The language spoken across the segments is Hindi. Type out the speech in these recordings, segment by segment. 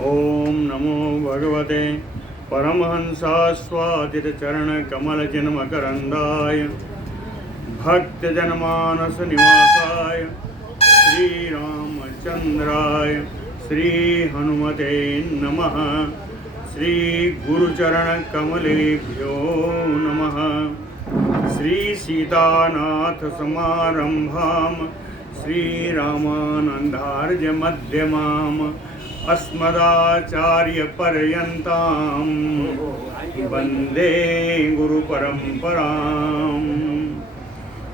ओम नमो भगवते परमहंसास्वादितचरणकमलचिन्मकरन्दाय भक्तजनमानसनिवासाय श्रीरामचन्द्राय श्रीहनुमते नमः। श्रीगुरुचरणकमलेभ्यो नमः। श्रीसीतानाथसमारम्भां श्रीरामानन्दार्यमध्यमाम् अस्मदाचार्यपर्यन्तां वन्दे गुरुपरम्पराम्।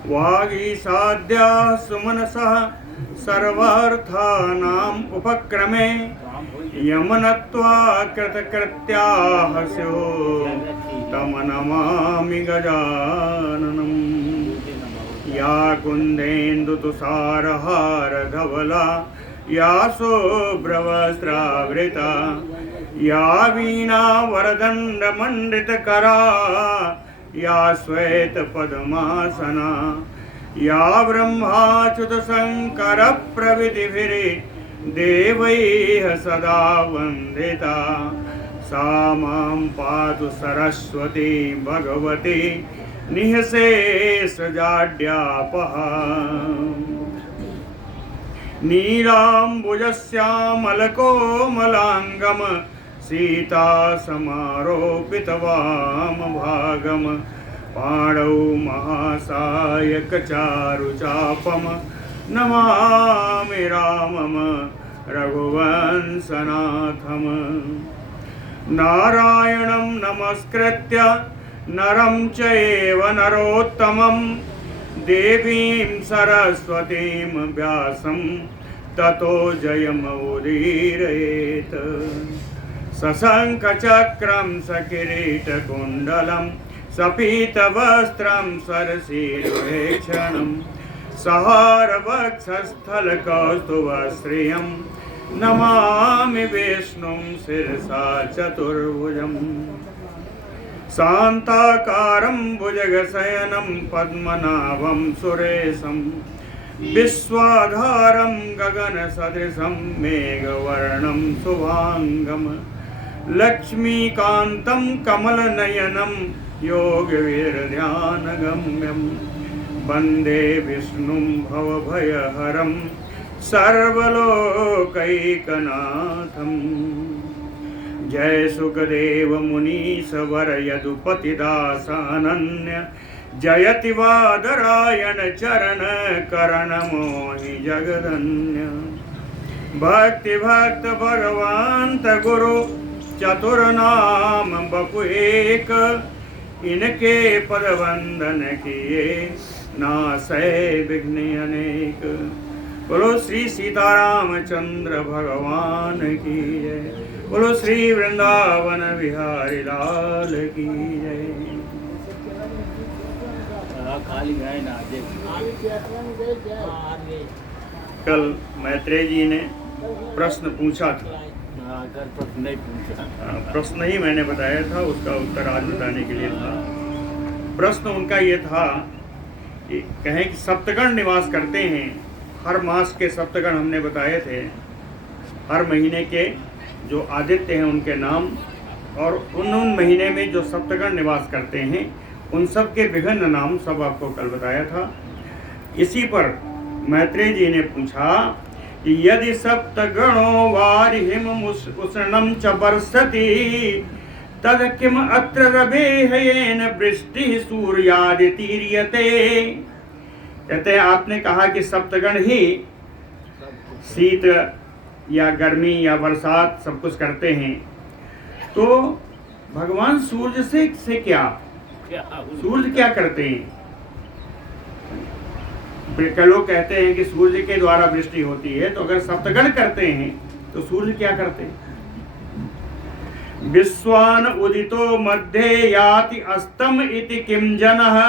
वागीसाद्याः सुमनसः सर्वार्थानाम् उपक्रमे यमनत्वा कृतकृत्याः स्युः तं नमामि गजाननम्। या कुन्देन्दुतुषारहारधवला या शुभ्रवस्त्रावृता या वीणावरदण्डमण्डितकरा या श्वेतपद्मासना या ब्रह्माच्युतशङ्करप्रभृतिभिर्देवैः सदा वन्दिता सा मां पातु सरस्वती भगवती निःशेषजाड्यापहा। नीलाम्बुजश्यामलकोमलाङ्गं सीतासमारोपितवामभागं पाणौ महासायकचारुचापं नमामि रामं रघुवंशनाथम्। नारायणं नमस्कृत्य नरं चैव नरोत्तमं देवीं सरस्वतीं व्यासं ततो जयमुदीरयेत्। सशङ्खचक्रं सकिरीटकुण्डलं सपीतवस्त्रं सरसीरुहेक्षणं सहारवक्षस्थलकौस्तुभश्रियं नमामि विष्णुं शिरसा चतुर्भुजम्। शान्ताकारं भुजगशयनं पद्मनाभं सुरेशं विश्वाधारं गगनसदृशं मेघवर्णं शुभाङ्गं लक्ष्मीकान्तं कमलनयनं योगवीर्ध्यानगम्यं वन्दे विष्णुं भवभयहरं सर्वलोकैकनाथम्। जय सुखदेव मुनीश्वर यदुपतिदासानन्य जयति वादरायण चरण करण मोहि जगदन्य। भक्ति भक्त भगवंत गुरु चतुर्नाम बपु एक इनके पद वंदन किए नासै विघ्न अनेक। बोलो श्री सीतारामचंद्र भगवान की जय। बोलो श्री वृंदावन बिहारी लाल की जय। कल मैत्रेय जी ने प्रश्न पूछा था। प्रश्न नहीं पूछा, प्रश्न ही मैंने बताया था, उसका उत्तर आज बताने के लिए था। प्रश्न उनका ये था कि कहें कि सप्तगण निवास करते हैं। हर मास के सप्तगण हमने बताए थे, हर महीने के जो आदित्य हैं उनके नाम, और उन महीने में जो सप्तगण निवास करते हैं उन सब के विभिन्न नाम सब आपको कल बताया था। इसी पर मैत्रेय जी ने पूछा कि यदि सप्तगणो वारिहिम उष्णं च वर्षति तद किम अत्र रवेहयेन वृष्टिः सूर्यादितीर्यते। कहते हैं आपने कहा कि सप्तगण ही शीत या गर्मी या बरसात सब कुछ करते हैं, तो भगवान सूर्य से क्या सूर्य क्या करते हैं? लोग कहते हैं कि सूर्य के द्वारा वृष्टि होती है, तो अगर सप्तगण करते हैं तो सूर्य क्या करते हैं? विश्वान उदितो मध्ये याति अस्तम इति किम जनः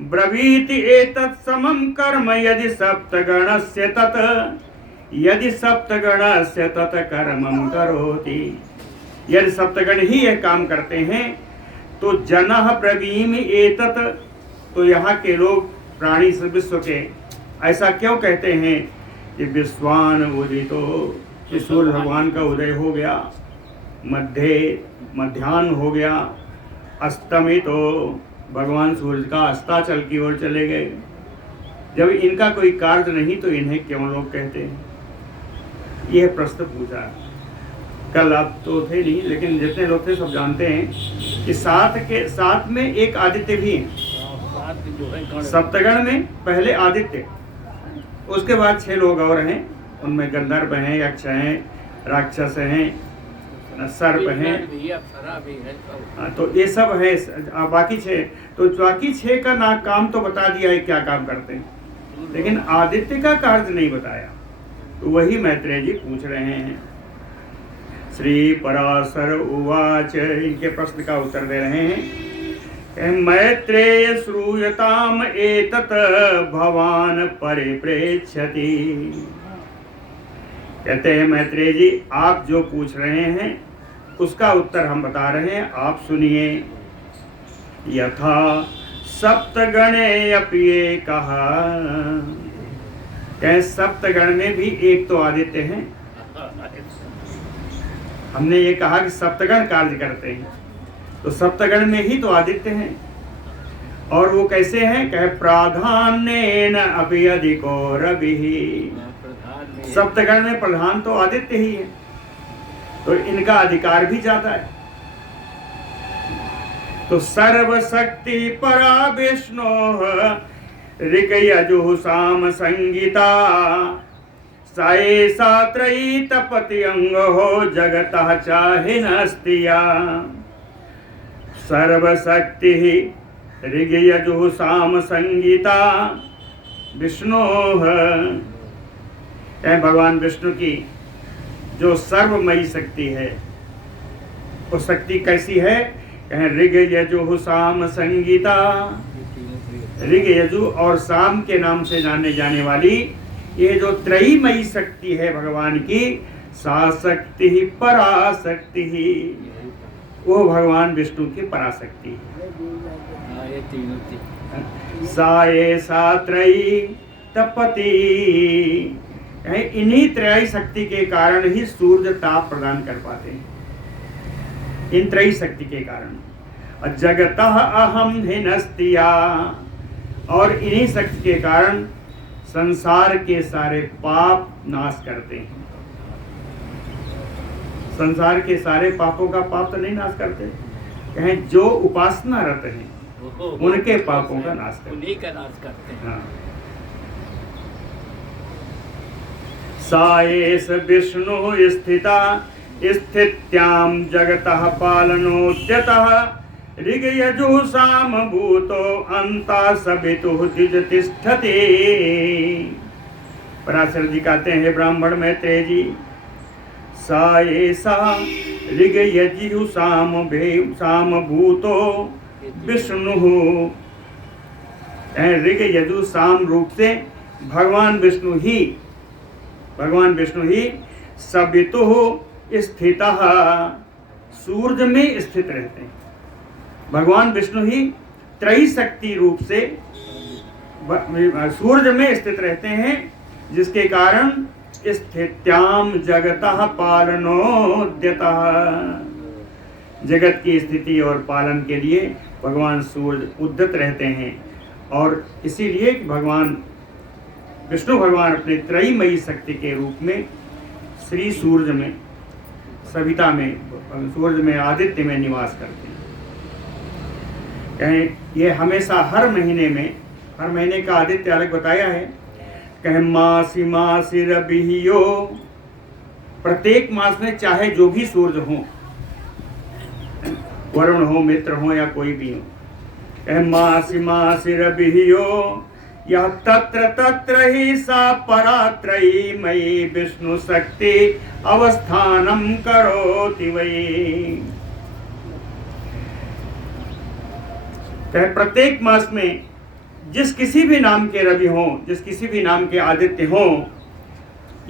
ब्रवीति एतत् समं कर्म यदि सप्तगणस्य तत् यदि सप्तगणस्य तत् कर्मं करोति। यदि सप्तगण ही यह काम करते हैं तो जनः ब्रवीमि एतत्, तो यहाँ के लोग प्राणी विश्व के ऐसा क्यों कहते हैं कि विश्वान उदितो कि सूर्य भगवान का उदय हो गया, मध्याह्न हो गया, अस्तमित तो भगवान सूर्य का अस्ताचल की ओर चले गए। जब इनका कोई कार्य नहीं तो इन्हें क्यों लोग कहते हैं? यह प्रश्न पूछा। कल आप तो थे नहीं, लेकिन जितने लोग थे सब जानते हैं कि साथ में एक आदित्य भी है। सप्तगण में पहले आदित्य, उसके बाद 6 लोग और हैं, उनमें गंधर्व हैं, यक्ष हैं, राक्षस हैं, सर्प हैं, तो ये सब है। बाकी 6, तो बाकी 6 का ना काम तो बता दिया है क्या काम करते हैं, लेकिन आदित्य का कार्य नहीं बताया। तो वही मैत्रेय जी पूछ रहे हैं। श्री पराशर उवाच, इनके प्रश्न का उत्तर दे रहे हैं। मैत्रेय श्रूयताम एतत् भवान परिप्रेक्ष्यति। कहते हैं मैत्रेय जी, आप जो पूछ रहे हैं उसका उत्तर हम बता रहे हैं, आप सुनिए। यथा सप्तगणे अपि एकः, कहें सप्तगण में भी एक तो आदित्य हैं। हमने ये कहा कि सप्तगण कार्य करते हैं, तो सप्तगण में ही तो आदित्य हैं। और वो कैसे हैं? कहे प्राधान्येन अपि अधिको रविः। सप्तगण में प्रधान तो आदित्य ही है, तो इनका अधिकार भी ज्यादा है। तो सर्वशक्ति परा विष्णोः ऋग्यजुः साम संगीता, सा एषा त्रयी तपति अंगो जगतः चाहिनस्तिया। सर्वशक्ति ऋग्यजुः साम संगीता विष्णोः, भगवान विष्णु की जो सर्वमयी शक्ति है, वो शक्ति कैसी है? कहें ऋग्यजुः साम संगीता। ऋग, यजु और साम के नाम से जाने जाने वाली ये जो त्रयीमयी शक्ति है भगवान की, सा शक्ति ही पराशक्ति ही, वो भगवान विष्णु की पराशक्ति है। सा एषा त्रयी तपति, इन्हीं त्रयी शक्ति के कारण ही सूर्य ताप प्रदान कर पाते हैं, इन त्रयी शक्ति के कारण। जगतः अहम हिनस्तिया, और इन्हीं शक्ति के कारण संसार के सारे पाप नाश करते हैं। संसार के सारे पापों का पाप तो नहीं नाश करते, कहें जो उपासना रत हैं उनके पापों का नाश करते हैं। हाँ। सा एष विष्णु स्थिता स्थित्याम जगतः पालनोद्यतः ऋग्यजुः साम भूतो अन्ता सवितुः द्विज तिष्ठति। पराशर जी कहते हैं, ब्राह्मण मैत्रेय जी, सा एषा ऋग्यजुः साम भूतो विष्णुः। ऋग्यजुः साम रूप से भगवान विष्णु ही सवितुः स्थितः, सूर्य में स्थित रहते हैं। भगवान विष्णु ही त्रयी शक्ति रूप से सूर्य में स्थित रहते हैं, जिसके कारण स्थित्याम जगतः पालनोद्यतः, जगत की स्थिति और पालन के लिए भगवान सूर्य उद्यत रहते हैं। और इसीलिए भगवान विष्णु भगवान अपने त्रयीमयी शक्ति के रूप में श्री सूर्य में, सविता में, सूर्य में, आदित्य में निवास करते हैं। कहें ये हमेशा हर महीने का आदित्य अलग बताया है। कहें मासी रबियो, प्रत्येक मास में चाहे जो भी सूर्य हो, वरुण हो, मित्र हो या कोई भी हो, कहें मासी रबियो यह तत्र तत्र ही सा परात्रयी मयी विष्णु शक्ति अवस्थानम करोति वै। प्रत्येक मास में जिस किसी भी नाम के रवि हो, जिस किसी भी नाम के आदित्य हो,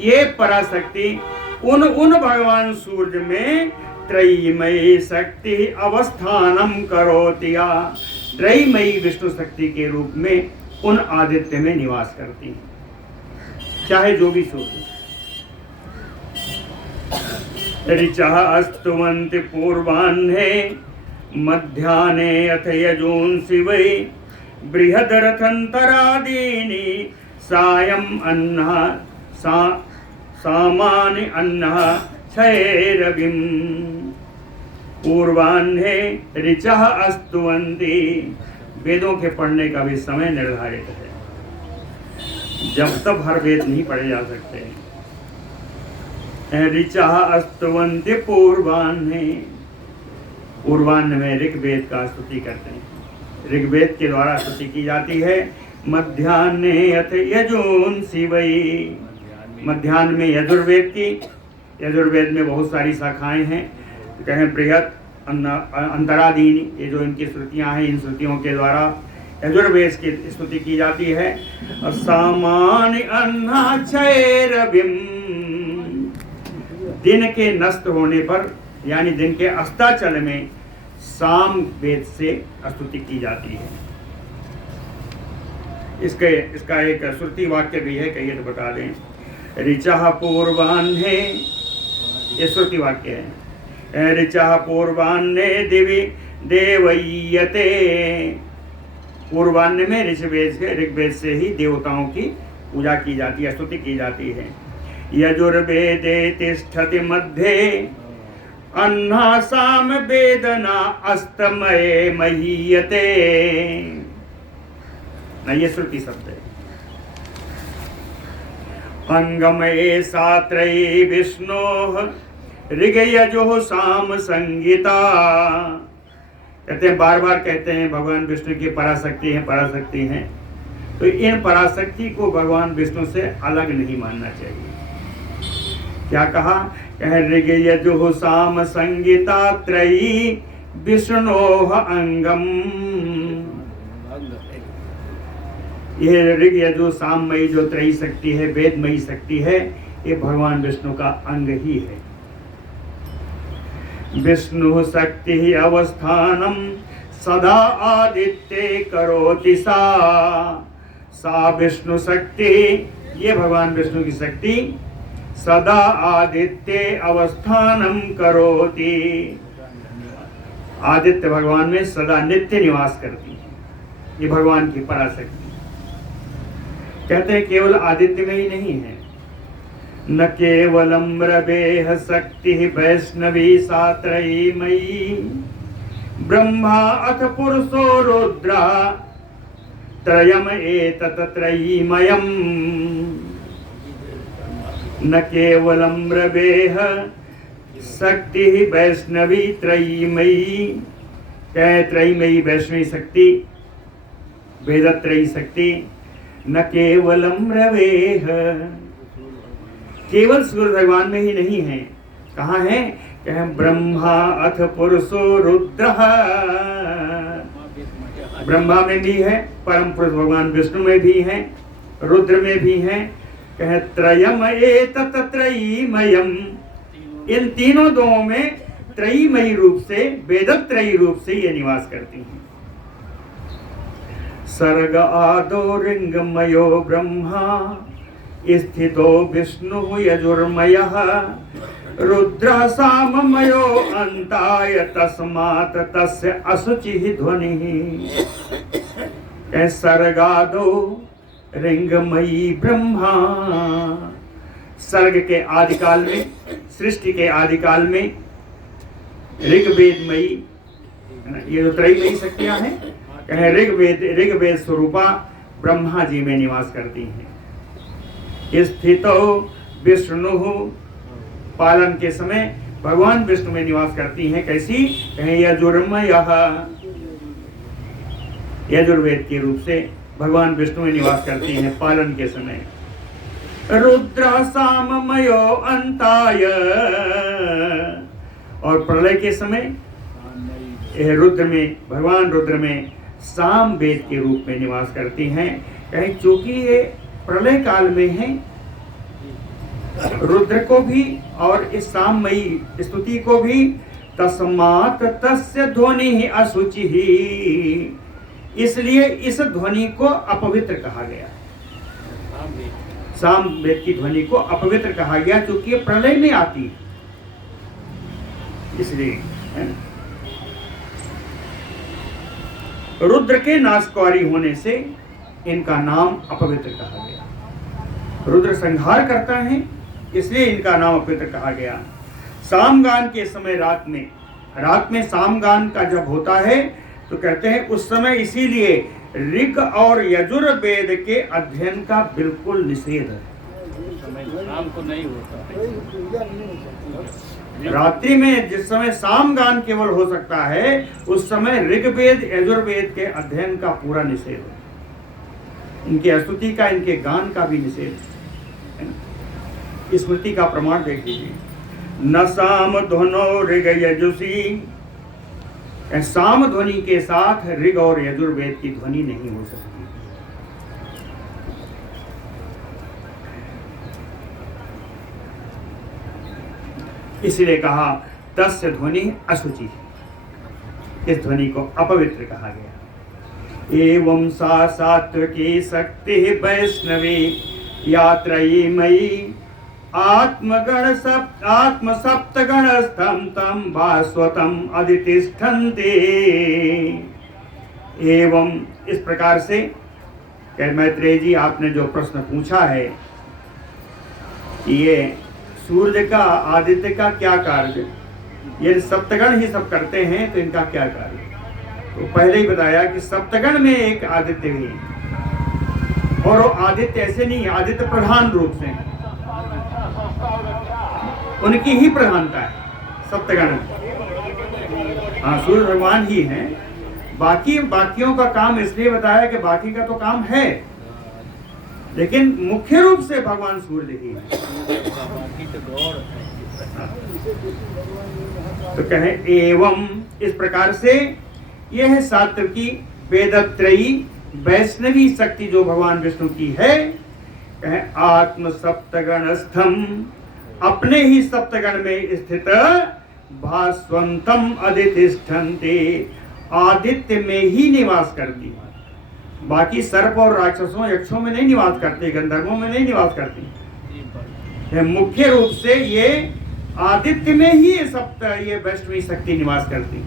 ये पराशक्ति उन भगवान सूर्य में त्रयीमयी शक्ति अवस्थानम करोतिया, त्रयीमयी विष्णु शक्ति के रूप में उन आदित्य में निवास करती है, चाहे जो भी सूर्य। ऋचः अस्तुवन्ति पूर्वाह्ने मध्याह्ने अथ यजूंसि वै बृहदरथन्तरादीनि सायम् अन्नः सामानि अन्नः क्षयरविम्। पूर्वाह्ने ऋचः अस्तुवन्ति, वेदों के पढ़ने का भी समय निर्धारित है, जब तक हर वेद नहीं पढ़े जा सकते। ऋचः अस्तुवन्ति पूर्वाह्ने, पूर्वाह्न में ऋग्वेद का स्तुति करते हैं, ऋग्वेद के द्वारा स्तुति की जाती है। मध्याह्ने अथ यजूंसि वै, मध्याह्न में यजुर्वेद की, यजुर्वेद में बहुत सारी शाखाएं हैं, कहें बृहद अंतरादीनी, ये जो इनकी श्रुतियां हैं, इन श्रुतियों के द्वारा यजुर्वेद की स्तुति की जाती है। और सामान्य अन्नाक्षयरविम्, दिन के नष्ट होने पर यानी दिन के अस्ताचल में साम वेद से स्तुति की जाती है। इसका एक श्रुति वाक्य भी है, कहिए तो बता दें। ऋचः पूर्वाह्ने, ये श्रुति वाक्य है। ऋचः पूर्वाह्ने दिवि देवय्यते, पूर्वाह्न में ऋग्वेद से ही देवताओं की पूजा की जाती है, स्तुति की जाती है। यजुर्वेदे तिष्ठति मध्ये अन्ना साम वेदना अस्तमये महीयते, ये श्रुति शब्द है। अंगमये सात्रयी विष्णोः ऋग यजुः साम संगीता, कहते हैं, बार बार कहते हैं भगवान विष्णु की पराशक्ति है, पराशक्ति है, तो इन पराशक्ति को भगवान विष्णु से अलग नहीं मानना चाहिए। क्या कहा? कह ऋग यजुः साम संगीता त्रयी विष्णोः अंगम, यह ऋग यजु साममयी जो त्रयी शक्ति है, वेदमयी शक्ति है, ये भगवान विष्णु का अंग ही है। विष्णु शक्ति अवस्थानम सदा आदित्ये करोति सा विष्णु शक्ति, ये भगवान विष्णु की शक्ति सदा आदित्ये अवस्थानम करोति, आदित्य भगवान में सदा नित्य निवास करती है, ये भगवान की पराशक्ति। कहते हैं केवल आदित्य में ही नहीं है, न केवलम रवेह शक्ति वैष्णवी सात्रयी मयी ब्रह्मा अथ पुरुषो रुद्रा त्रयम एतत् त्रयीमयम्, न केवलम रवेह शक्ति वैष्णवी त्रयीमयी, क्या त्रयीमयी वैष्णवी शक्ति, वेदत्रयी शक्ति। न केवलम रवेह, केवल सूर्य भगवान में ही नहीं है, कहाँ है? कहें ब्रह्मा अथ पुरुषो रुद्र, ब्रह्मा में भी है, परम पुरुष भगवान विष्णु में भी है, रुद्र में भी है। कहें त्रयम एतत् त्रयीमयम्, इन तीनों दो में त्रयीमयी रूप से, वेदत्रयी रूप से ये निवास करती हैं। सर्ग आदो रिंगमयो ब्रह्मा स्थितो विष्णु यजुर्मयः रुद्र साममयो अंताय तस्मात् तस्य अशुचिः ध्वनिः। सर्गादो रिंगमयी ब्रह्मा, सर्ग के आदिकाल में, सृष्टि के आदिकाल में ऋग्वेदमयी, ये जो त्रयीमयी शक्तियां हैं, कहें ऋग्वेद स्वरूपा ब्रह्मा जी में निवास करती हैं। स्थितो विष्णु, पालन के समय भगवान विष्णु में निवास करती हैं। कैसी? कहें यजुर्मयः, यजुर्वेद के रूप से भगवान विष्णु में निवास करती हैं पालन के समय। रुद्र साममयो अंताय, और प्रलय के समय रुद्र में, भगवान रुद्र में साम वेद के रूप में निवास करती हैं। कहें चूंकि ये प्रलय काल में है, रुद्र को भी और इस साममयी स्तुति को भी तस्मात् तस्य ध्वनि अशुचि, इसलिए इस ध्वनि को अपवित्र कहा गया। साम वेद की ध्वनि को अपवित्र कहा गया क्योंकि ये प्रलय में आती है, इसलिए है? रुद्र के नाशकारी होने से इनका नाम अपवित्र कहा गया। रुद्र संहार करता है, इसलिए इनका नाम अपवित्र कहा गया। सामगान के समय रात में सामगान का जब होता है तो कहते हैं उस समय इसीलिए ऋग और यजुर्वेद के अध्ययन का बिल्कुल निषेध है। शाम को नहीं होता रात्रि में जिस समय सामगान केवल हो सकता है उस समय ऋग्वेद यजुर्वेद के अध्ययन का पूरा निषेध है। इनकी स्तुति का, इनके गान का भी निषेध है। स्मृति का प्रमाण देख लीजिए। न साम ध्वनो ऋग यजुषी, साम ध्वनि के साथ ऋग और यजुर्वेद की ध्वनि नहीं हो सकती। इसलिए कहा तस्य ध्वनि अशुचि, इस ध्वनि को अपवित्र कहा गया। एवं सा सात्विकी शक्ति वैष्णवी यात्रयी मयी आत्म सप्तगण स्तम तम भास्वतम अधितिष्ठन्ते। एवं इस प्रकार से मैत्रेय जी आपने जो प्रश्न पूछा है कि ये सूर्य का आदित्य का क्या कार्य, ये सप्तगण ही सब करते हैं तो इनका क्या कार्य। तो पहले ही बताया कि सप्तगण में एक आदित्य भी है और वो आदित्य ऐसे नहीं है, आदित्य प्रधान रूप से उनकी ही प्रधानता है सप्तगण में। हाँ, सूर्य भगवान ही हैं। बाकियों का काम इसलिए बताया कि बाकी का तो काम है, लेकिन मुख्य रूप से भगवान सूर्य ही है। तो कहे एवं इस प्रकार से यह है सात्विकी वेदत्रयी वैष्णवी शक्ति जो भगवान विष्णु की है। कहे आत्म सप्तगणस्थम, अपने ही सप्तगण में स्थित भास्वंतम अधितिष्ठन्ते, आदित्य में ही निवास करती है। बाकी सर्प और राक्षसों यक्षों में नहीं निवास करते, गंधर्वों में नहीं निवास करती। मुख्य रूप से ये आदित्य में ही ये वैष्णवी शक्ति निवास करती है।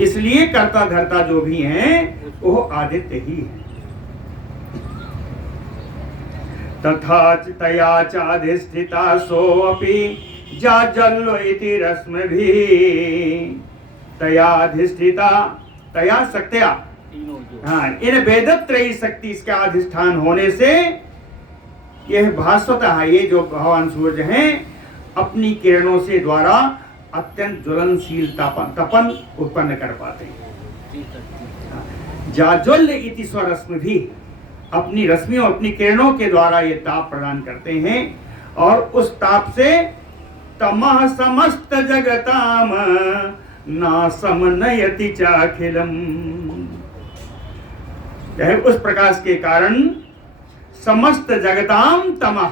इसलिए कर्ता धर्ता जो भी हैं वो आदित्य ही है। तथा तया चाधिष्ठिता सोऽपि जाज्वल्यो इति रश्मिभिः, तयाधिष्ठिता, तया शक्त्या, हाँ, इन वेदत्रयी शक्ति इसका अधिष्ठान होने से यह भास्वतः है, ये जो भगवान सूर्य हैं अपनी किरणों से द्वारा अत्यंत ज्वलनशील तपन उत्पन्न कर पाते हैं। जाज्वल्य इति स्वरश्मिभिः, अपनी रश्मियों अपनी किरणों के द्वारा ये ताप प्रदान करते हैं और उस ताप से तमः समस्त जगताम नासम नयति चाखिलम, उस प्रकाश के कारण समस्त जगताम तमः,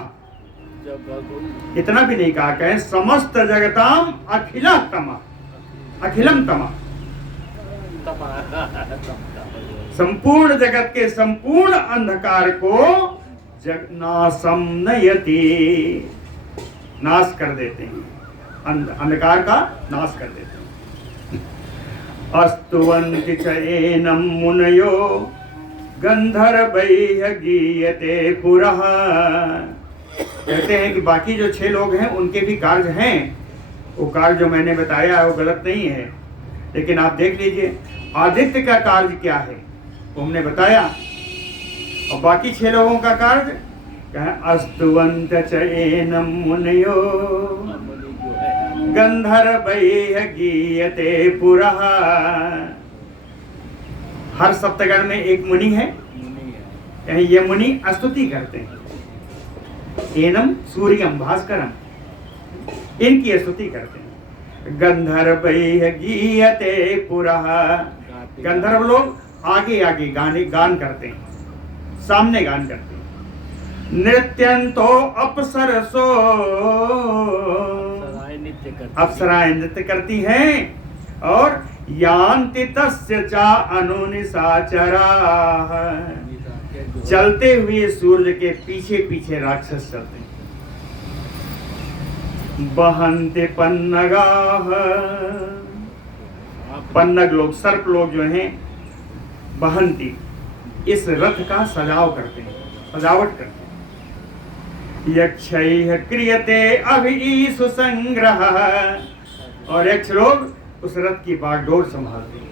इतना भी नहीं कहा, कहे समस्त जगताम अखिला तमः, अखिलम तमः, संपूर्ण जगत के संपूर्ण अंधकार को नासम नयति, नाश कर देते हैं, अंधकार का नाश कर देते हैं। अस्तुवन्ति च एनं मुनयो गंधर्वैः गीयते पुरः, कहते हैं कि बाकी जो 6 लोग हैं उनके भी कार्य हैं, वो कार्य जो मैंने बताया है वो गलत नहीं है, लेकिन आप देख लीजिए आदित्य का कार्य क्या है वो हमने बताया, और बाकी 6 लोगों का कार्य अस्तुवन्त च एनं मुनयो गंधर्वैः गीयते पुरः। हर सप्तगण में एक मुनि है, ये मुनि स्तुति करते हैं, एनम सूर्यम भास्करम, इनकी स्तुति करते हैं। गंधर्वैः गीयते पुरः, गंधर्व लोग आगे आगे गान करते हैं, सामने गान करते हैं। नृत्यंतो अप्सरसो, अप्सराएं नृत्य करती हैं और यान्ति तस्य चा अनुनिशाचराः, चलते हुए सूर्य के पीछे पीछे राक्षस चलते हैं। बहन्ति पन्नगाः, पन्नग लोग, सर्प लोग जो हैं, बहन्ति, इस रथ का सजाव करते हैं, सजावट करते हैं। यक्षैः क्रियते अभीषु संग्रह, और यक्ष लोग उस रथ की बागडोर संभालते हैं।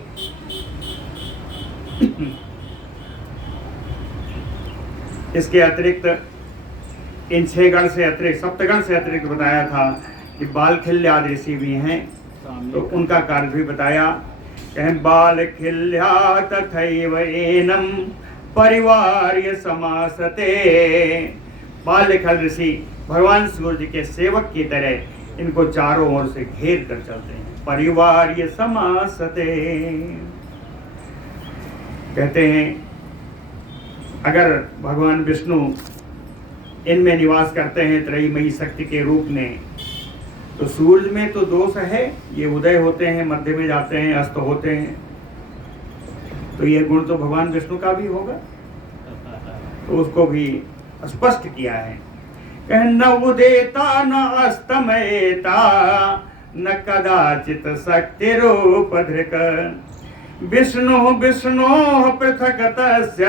इसके अतिरिक्त इन 6 गण से अतिरिक्त, सप्तगण से अतिरिक्त बताया था कि बालखिल्य आदि ऋषि भी हैं, तो उनका कार्य भी बताया। कहें बालखिल्या तथैव एनम परिवार्य समासते, बालखिल ऋषि भगवान सूर्य के सेवक की तरह इनको चारों ओर से घेर कर चलते हैं। परिवार्य समासते कहते हैं, अगर भगवान विष्णु इनमें निवास करते हैं त्रयीमयी शक्ति के रूप में, तो सूर्य में तो दोष है, ये उदय होते हैं, मध्य में जाते हैं, अस्त होते हैं, तो ये गुण तो भगवान विष्णु का भी होगा, तो उसको भी स्पष्ट किया है। कह न उदेता न अस्तमयेता न कदाचित शक्ति रूप धृक, विष्णु विष्णु पृथकतस्य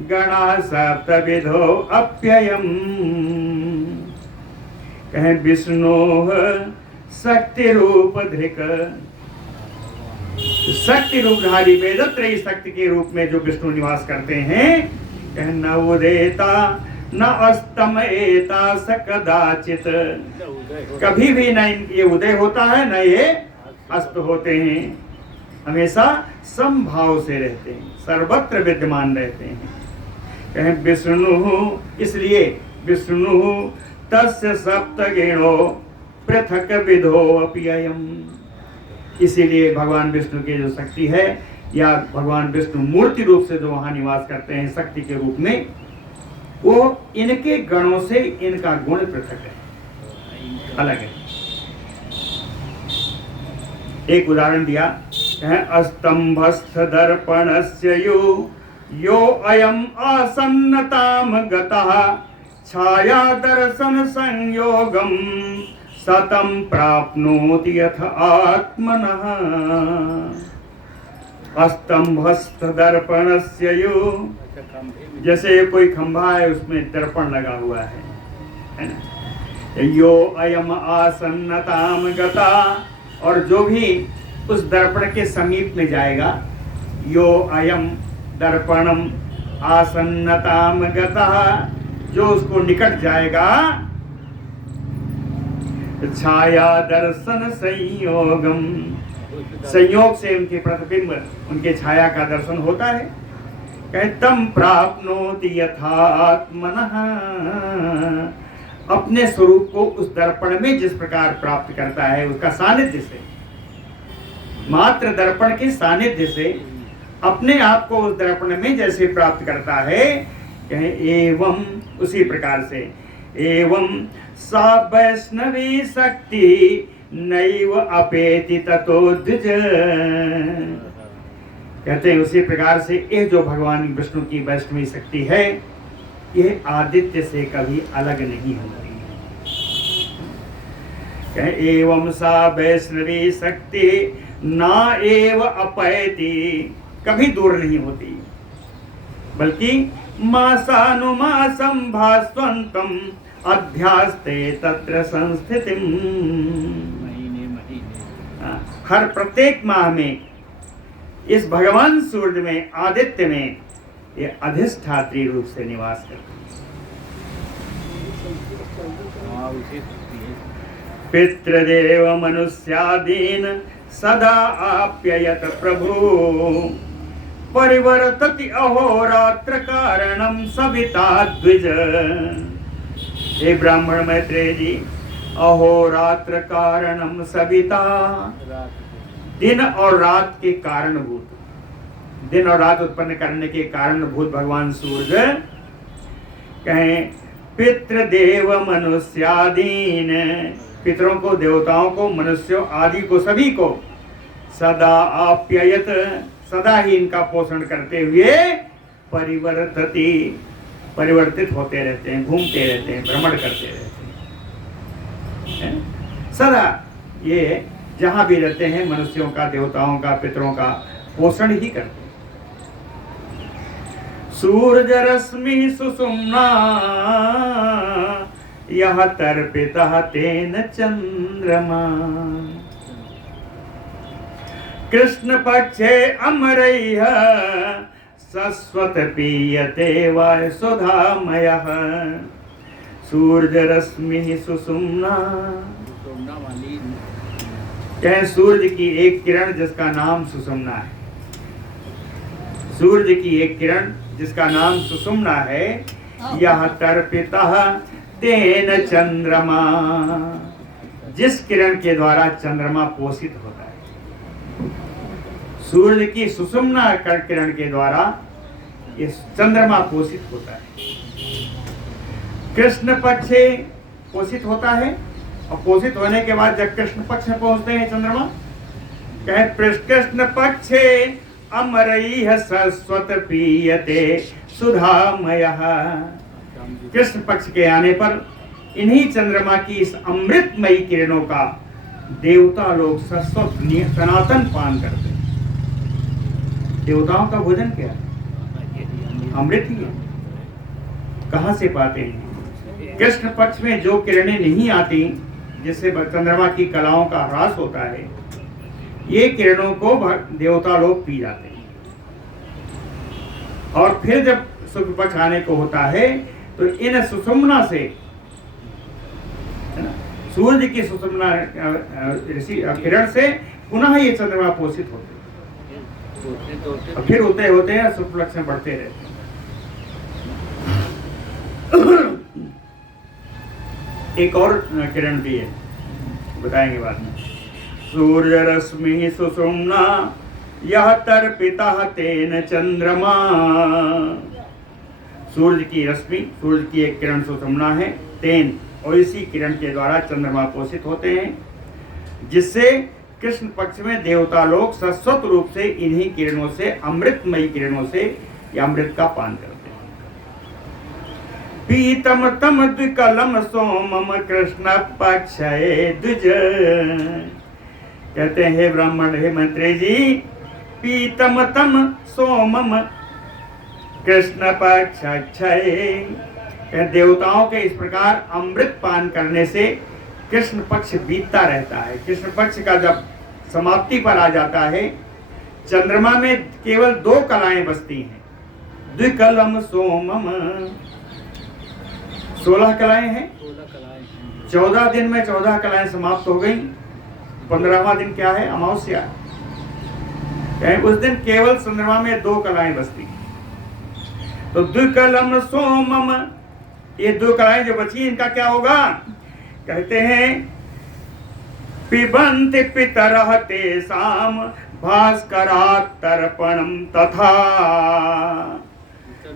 गणा सप्तविधो अप्ययम्। कहें विष्णु शक्ति रूप धृक, शक्ति रूपधारी वेदत्रयी शक्ति के रूप में जो विष्णु निवास करते हैं, कहें न उदेता न अस्तमयेता स कदाचित, कभी भी न ये उदय होता है न ये अस्त होते हैं, हमेशा समभाव से रहते हैं, सर्वत्र विद्यमान रहते हैं। कहें विष्णु, इसलिए विष्णु तस्य सप्तगुणो पृथक विधो अप्ययम्, इसीलिए भगवान विष्णु की जो शक्ति है, या भगवान विष्णु मूर्ति रूप से जो वहां निवास करते हैं शक्ति के रूप में, वो इनके गणों से इनका गुण पृथक है, अलग है। एक उदाहरण दिया, अस्तंभस्थ दर्पणस्य यो अयम आसन्नताम गतः छाया दर्शन संयोगम सतम प्राप्नोति यथ आत्मनः। अस्तंभस्थ दर्पणस्य यो, जैसे कोई खंभा है उसमें दर्पण लगा हुआ है ना। यो अयम आसन्नताम गता, और जो भी उस दर्पण के समीप में जाएगा, यो अयम दर्पणम आसन्नताम गतः, जो उसको निकट जाएगा, छाया दर्शन संयोगम, संयोग से उनके प्रतिबिंब, उनके छाया का दर्शन होता है। कहतम प्राप्नोति यथात्मनः, अपने स्वरूप को उस दर्पण में जिस प्रकार प्राप्त करता है, उसका सानिध्य से, मात्र दर्पण के सानिध्य से अपने आप को उस दर्पण में जैसे प्राप्त करता है, कहें एवं उसी प्रकार से, एवं सा वैष्णवी शक्ति नैव अपेति ततो द्विज, कहते हैं उसी प्रकार से ये जो भगवान विष्णु की वैष्णवी शक्ति है, ये आदित्य से कभी अलग नहीं होती। कहें एवं सा वैष्णवी शक्ति ना एव अपैति, कभी दूर नहीं होती, बल्कि मासानुमासं भास्वन्तम् अध्यास्ते तत्र संस्थितिम्, हर प्रत्येक माह में इस भगवान सूर्य में, आदित्य में, ये अधिष्ठात्री रूप से निवास करते हैं। पितृदेव मनुष्यादीन सदा आप्ययत प्रभु, परिवर्तति अहोरात्र कारणम सविता द्विज। हे ब्राह्मण मैत्रेय जी, अहोरात्र कारणम सविता, दिन और रात के कारणभूत, दिन और रात उत्पन्न करने के कारणभूत भगवान सूर्य। कहें पितृदेव मनुष्यादीन, पितरों को, देवताओं को, मनुष्यों आदि को, सभी को सदा आप्ययत, सदा ही इनका पोषण करते हुए, परिवर्तित होते रहते हैं, घूमते रहते हैं, भ्रमण करते रहते हैं। है? सदा ये जहाँ भी रहते हैं मनुष्यों का, देवताओं का, पितरों का पोषण ही करते हैं। सूरज रश्मि सुषुम्ना यह तर्पितः तेन चंद्रमा कृष्ण पक्षे अमरैः सस्वत पीयते वायुसुधामयः सूर्य रश्मि सुषुम्ना। सुषुम्ना वाली क्या सूर्य की एक किरण जिसका नाम सुषुम्ना है, सूर्य की एक किरण जिसका नाम सुषुम्ना है, यह तर्पितः तेन चंद्रमा, जिस किरण के द्वारा चंद्रमा पोषित होता है। सूर्य की सुषुम्ना किरण के द्वारा ये चंद्रमा पोषित होता है। कृष्ण पक्ष से पोषित होता है और पोषित होने के बाद जब कृष्ण पक्ष में पहुंचते हैं चंद्रमा, कहे कृष्ण पक्षे अमरैः सरस्वत पीयते सुधामयः। कृष्ण पक्ष के आने पर इन्हीं चंद्रमा की इस अमृतमयी किरणों का देवता लोग सरस्वत सनातन पान करते हैं। देवताओं का भोजन क्या है? अमृत ही है। कहाँ से पाते हैं? कृष्ण पक्ष में जो किरणें नहीं आती, जिससे चंद्रमा की कलाओं का ह्रास होता है, ये किरणों को देवता लोग पी जाते हैं। और फिर जब शुक्ल पक्ष आने को होता है तो इन सुषुम्ना से, सूर्य की सुषुम्ना किरण से पुनः ये चंद्रमा पोषित होते हैं और फिर होते होते शुक्ल पक्ष में बढ़ते रहते हैं। एक और किरण भी है, बताएंगे बाद में। सूर्य रश्मि सुषुम्ना यह तर्पितः तेन चंद्रमा। सूर्य की रश्मि, सूर्य की एक किरण सुषुम्ना है, तेन, और इसी किरण के द्वारा चंद्रमा पोषित होते हैं, जिससे कृष्ण पक्ष में देवता लोग शाश्वत रूप से इन्हीं किरणों से, अमृतमयी किरणों से या अमृत का पान करते हैं। पीतम तम द्विकलम सोमम कृष्ण पक्षये द्विज। कहते हैं हे ब्राह्मण, हे मंत्री जी, पीतम तम सोमम कृष्ण पक्षये, देवताओं के इस प्रकार अमृत पान करने से कृष्ण पक्ष बीतता रहता है। कृष्ण पक्ष का जब समाप्ति पर आ जाता है, चंद्रमा में केवल 2 कलाएं बचती हैं। द्विकलम सोमम, 16 कलाएं हैं। 14 दिन में 14 कलाएं समाप्त हो गई। 15वां दिन क्या है? अमावस्या। उस दिन केवल चंद्रमा में 2 कलाएं बचती हैं। तो द्विकलम सोमम, ये 2 कलाएं जो बची, इनका क्या होगा? कहते हैं पिबन्ति पितरः तेषां भास्करात् तर्पणं तथा।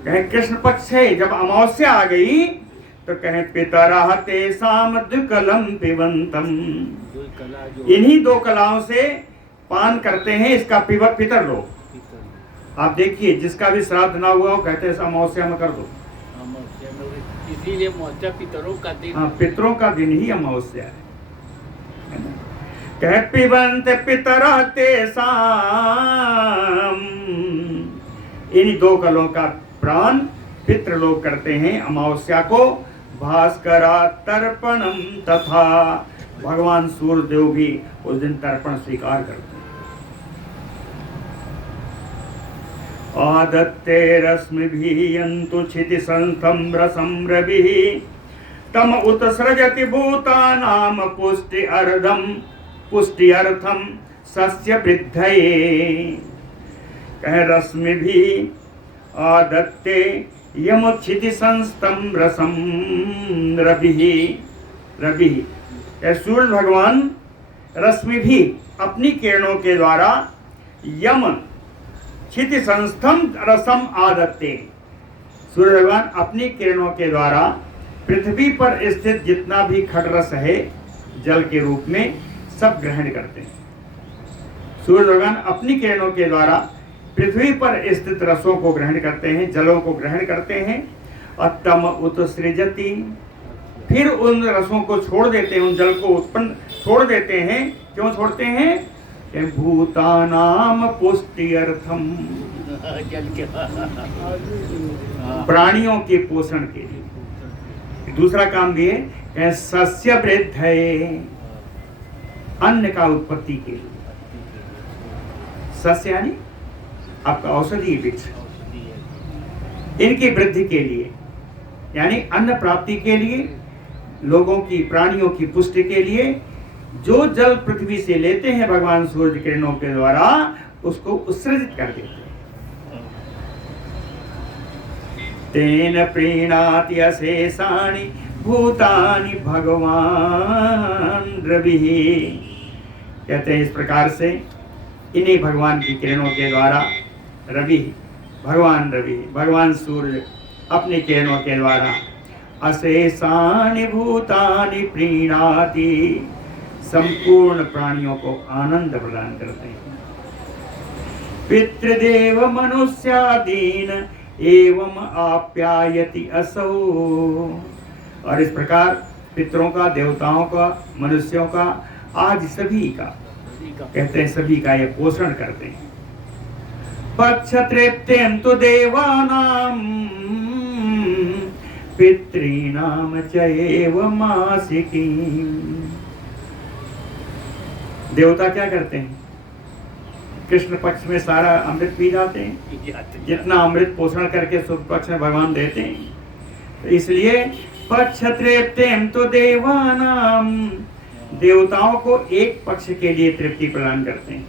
कहे कृष्ण पक्ष है, जब अमावस्या आ गई तो कहे पितरः तेषां द्विकलं पिबन्तम्, इन्हीं 2 कलाओं से पान करते हैं इसका पितर लोग। आप देखिए, जिसका भी श्राद्ध ना हुआ हो कहते हैं अमावस्या में कर दो। इसीलिए अमावस्या पितरों का दिन। हाँ, पितरों का दिन ही अमावस्या है। कह पिबन्त पितरः तेषां, इन 2 कलों का प्राण पितृ लोग करते हैं अमावस्या को। भास्करात् तर्पणं तथा, भगवान सूर्य देव भी उस दिन तर्पण स्वीकार करते हैं। आदत्ते रश्मिभिः यन्तु क्षितिसंस्थं रसं रविः तम उत्सृजति भूतानां पुष्ट्यर्थं सस्य वृद्धये। कह रश्मिभिः आदत्ते यम क्षितिसंस्थं रसं रविः, सूर्य भगवान रश्मिभिः अपनी किरणों के द्वारा यम क्षिति संस्थम रसम आदत्ते, सूर्य भगवान अपनी किरणों के द्वारा पृथ्वी पर स्थित जितना भी खड़रस है जल के रूप में सब ग्रहण करते हैं। सूर्य भगवान अपनी किरणों के द्वारा पृथ्वी पर स्थित रसों को ग्रहण करते हैं, जलों को ग्रहण करते हैं। और तम उत्सृजति, फिर उन रसों को छोड़ देते हैं, उन जल को उत्पन्न छोड़ देते हैं। क्यों छोड़ते हैं? कि भूतानाम पुष्टि अर्थम, जल के प्राणियों के पोषण के लिए। दूसरा काम भी है कि सस्य वृद्धये, अन्न का उत्पत्ति के लिए। सस्य यानी आपका औषधि वृक्ष, इनकी वृद्धि के लिए, यानी अन्न प्राप्ति के लिए, लोगों की, प्राणियों की पुष्टि के लिए जो जल पृथ्वी से लेते हैं भगवान सूर्य किरणों के द्वारा, उसको उत्सर्जित कर देते हैं। तेन प्रीणाति अशेषाणि भूतानि भगवान रविः, कहते हैं इस प्रकार से इन्हीं भगवान की किरणों के द्वारा, रवि, भगवान रवि, भगवान सूर्य अपनी किरणों के द्वारा अशेषानि भूतानि प्रीणाति, संपूर्ण प्राणियों को आनंद प्रदान करते हैं। पितृदेव मनुष्यादीन एवं आप्यायति असौ, और इस प्रकार पितरों का, देवताओं का, मनुष्यों का, आज सभी का, कहते हैं सभी का ये पोषण करते हैं। पक्षतृप्तिं तु देवानां पितॄणां च एव मासिकीम्। देवता क्या करते हैं? कृष्ण पक्ष में सारा अमृत पी जाते हैं, जितना अमृत पोषण करके शुक्ल पक्ष में भगवान देते हैं। तो इसलिए पक्षतृप्तिं तु देवानां, देवताओं को एक पक्ष के लिए तृप्ति प्रदान करते हैं।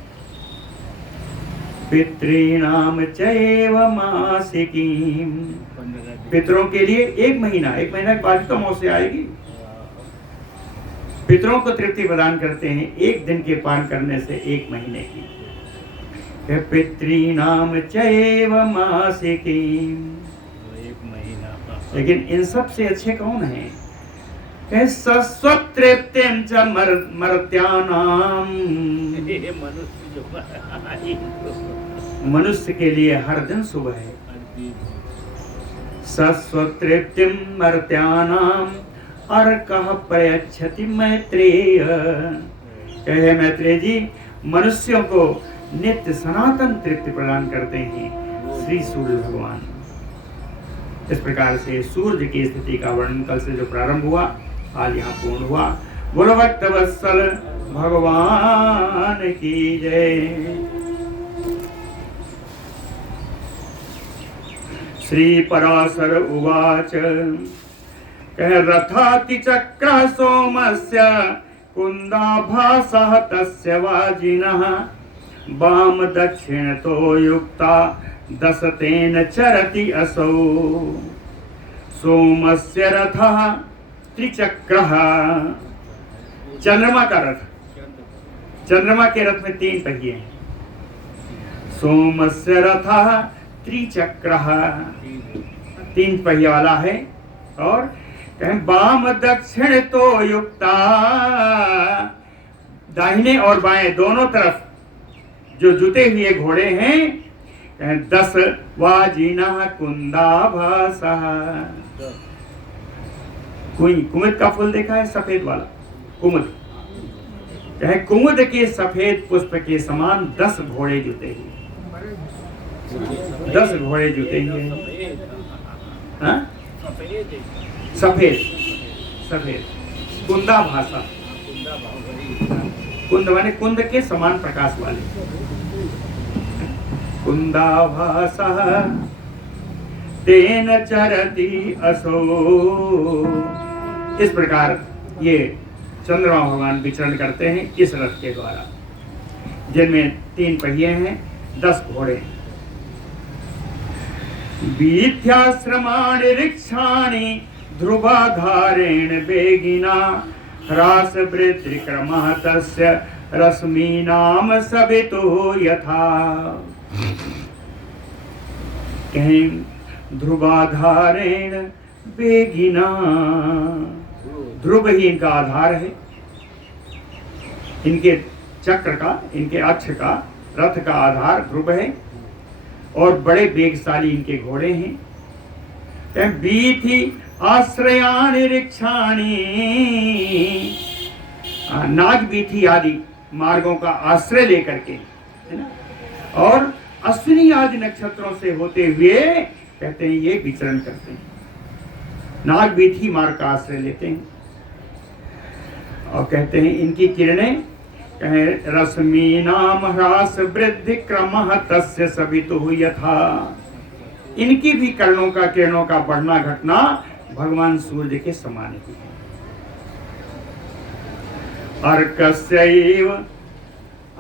पितॄणां चैव मासिकीम्, पितरों के लिए एक महीना के बाद तो मौत से आएगी। पितरों को तृप्ति प्रदान करते हैं एक दिन के पान करने से एक महीने की। पितॄणां चैव मासिकीम्, एक महीना। लेकिन इन सब से अच्छे कौन हैं? सस्वतृप्तिं च मर्त्यानां, मनुष्य के लिए हर दिन शुभ है। सस्वतृप्तिं मर्त्यानां अर्कः प्रयच्छति मैत्रेय, कहे मैत्रेय जी, मनुष्यों को नित्य सनातन तृप्ति प्रदान करते हैं श्री सूर्य भगवान। इस प्रकार से सूर्य की स्थिति का वर्णन कल से जो प्रारंभ हुआ, आज यहाँ पूर्ण हुआ। बोलो भक्तवत्सल भगवान की जय। श्री पराशर उवाच, कह रथाति चक्र सोमस्य कुंदाभासः तस्य वाजिनः, वाम दक्षिणतो युक्ता दशतेन चरति असौ। सोमस्य रथः त्रिचक्रः, चंद्रमा का रथ, चंद्रमा के रथ में 3 पहिए हैं। सोमस्य रथः त्रिचक्रः, 3 पहिए वाला है। और वाम दक्षिण तो युक्ता, दाहिने और बाएं दोनों तरफ जो जुटे हुए घोड़े हैं। 10 वाजिनः कुंदाभासः, कुमुद का फूल देखा है? सफेद वाला कुमुद, कुमुद के सफेद पुष्प के समान 10 घोड़े जुटे हुए, 10 घोड़े जुटे हुए। सफेद सफेद, कुंदाभासा, कुंद माने कुंद के समान प्रकाश वाले। कुंदाभासः तेन चरति असौ, इस प्रकार ये चंद्रमा भगवान विचरण करते हैं इस रथ के द्वारा, जिनमें 3 पहिए हैं, 10 घोड़े हैं। वीथ्याश्रमाणि रिक्षाणि ध्रुवाधारेण वेगिना, ह्रास वृद्धिक्रमः तस्य रश्मीनां सवितो यथा। कहें ध्रुवाधारेण वेगिना, ध्रुव ही इनका आधार है, इनके चक्र का, इनके अक्ष का, रथ का आधार ध्रुव है। और बड़े वेगशाली इनके घोड़े हैं। वीथि आश्रयानि रिक्षाणि, नागवीथी आदि मार्गों का आश्रय लेकर के, है ना, और अश्विनी आदि नक्षत्रों से होते हुए कहते हैं ये विचरण करते हैं, नागवीथी मार्ग का आश्रय लेते हैं। और कहते हैं इनकी किरणें कहे रश्मि नाम ह्रास वृद्धि क्रमः तस्य सवितुः यथा, इनकी भी किरणों का बढ़ना घटना भगवान सूर्य के समान ही है।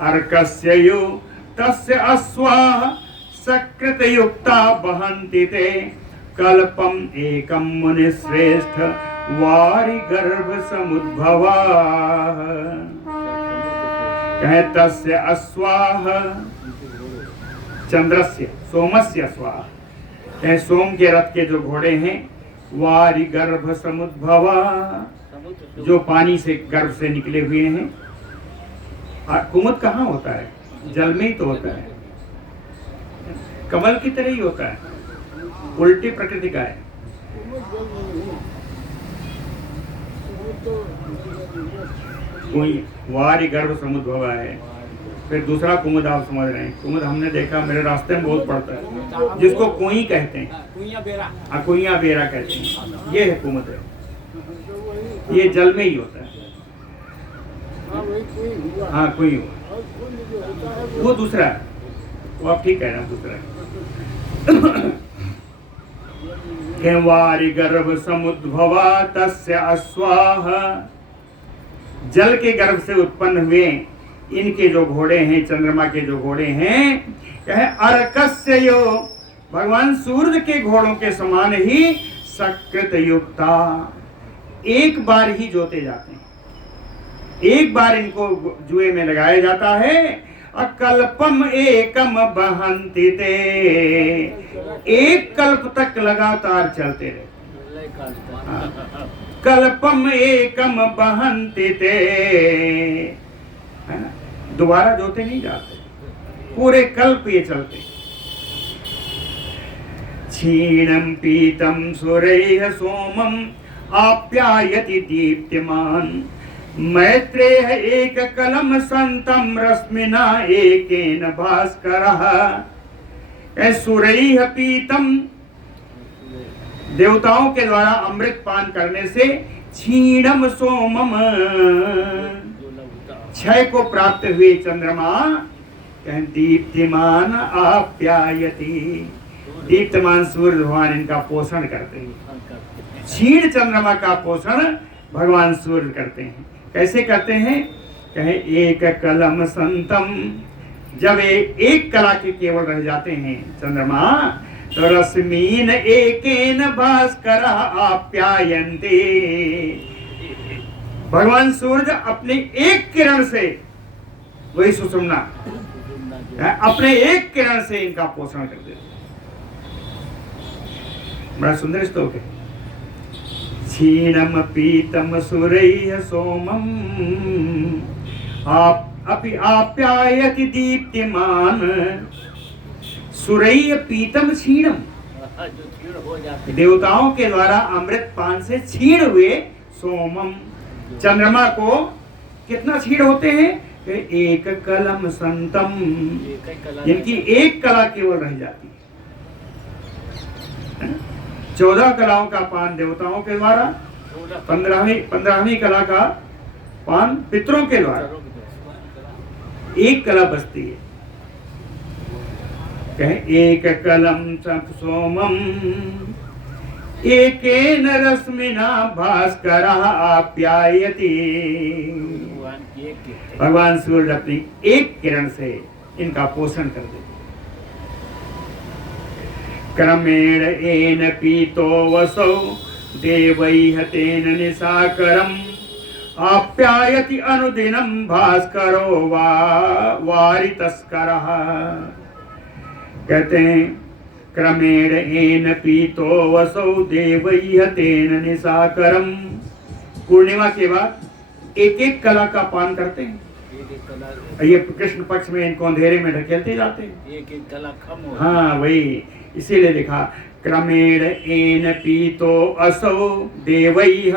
अर्कस्यैव तस्य अश्वाः सकृतयुक्ता वहन्ति ते कल्पम एकम मुनिश्रेष्ठ वारि गर्भ समुद्भवा। कहे तस्य अश्वाः चंद्रस्य सोमस्य अश्वाः, कहे सोम के रथ के जो घोड़े हैं, वारि गर्भ समुद्भवा, जो पानी से गर्भ से निकले हुए हैं। कुमुद कहाँ होता है? जल में ही तो होता है, कमल की तरह ही होता है, उल्टी प्रकृति का है। वारि गर्भ समुद्भवा है। फिर दूसरा कुमुद आप समझ रहे हैं, कुमुद हमने देखा मेरे रास्ते में बहुत पड़ता है, जिसको कुई कहते हैं, कुइया बेरा कहते हैं, ये है कुमुद है, ये जल में ही होता है। हाँ कुई हुआ, वो दूसरा है, वो आप ठीक कह रहे हैं, दूसरा है। वारि गर्भ समुद्भवा तस्य अश्वाः, जल के गर्भ से उत्पन्न हुए इनके जो घोड़े हैं, चंद्रमा के जो घोड़े हैं, कहे अर्कस्ययो, भगवान सूर्य के घोड़ों के समान ही सकृत युक्ता, एक बार ही जोते जाते हैं, एक बार इनको जुए में लगाया जाता है। अकल्पम एकम बहन्ति ते, एक कल्प तक लगातार चलते रहे। कल्पम एकम बहन्ति ते, दोबारा जोते नहीं जाते, पूरे कल्प ये चलते। क्षीणम पीतम सुरैः सोमम आप्यायति दीप्तिमान, मैत्रेय एक कलम संतम रश्मिना एकेन भास्करः। सुरैः पीतम, देवताओं के द्वारा अमृत पान करने से, क्षीणम सोमम, क्षय को प्राप्त हुए चंद्रमा, दीप्तिमान आप्यायति, दीप्तमान सूर्य भगवान इनका पोषण करते हैं। क्षीण चंद्रमा का पोषण भगवान सूर्य करते हैं। कैसे करते हैं? कहे एक कलम संतम, जब एक कला के केवल रह जाते हैं चंद्रमा, तो रश्मीन एकेन भास्कर आप्यायन्ते, भगवान सूर्य अपनी एक किरण से, वही सुषुम्ना, अपने एक किरण से इनका पोषण कर देते। बड़ा सुंदर श्लोक है। क्षीणम पीतम सुरैः सोमम अपि आप्यायति दीप्तिमान, सुरैः पीतम क्षीणम, देवताओं के द्वारा अमृत पान से क्षीण हुए सोमम, चंद्रमा को कितना क्षीण होते हैं? एक कलम संतम, जिनकी एक कला केवल रह जाती है। 14 कलाओं का पान देवताओं के द्वारा, 15वीं कला का पान पितरों के द्वारा, एक कला बचती है। कहे एक कलम सोमम एकेन रश्मिना भास्करः आप्यायति, भगवान सूर्य अपनी एक किरण से इनका पोषण कर देते। क्रमेण एन पीतो वसौ देवैः तेन निशाकरम् आप्यायति अनुदिनं भास्करो वारितस्करः। कहते हैं क्रमेण एन पीतो वसौ देवैः तेन निशाकरम्, पूर्णिमा के बाद एक एक कला का पान करते हैं। एक एक कला ये कृष्ण पक्ष में इनको अंधेरे में ढकेलते जाते हैं। एक एक कला कम हो हाँ वही, इसीलिए लिखा क्रमेण एन पीतो असो देवैः,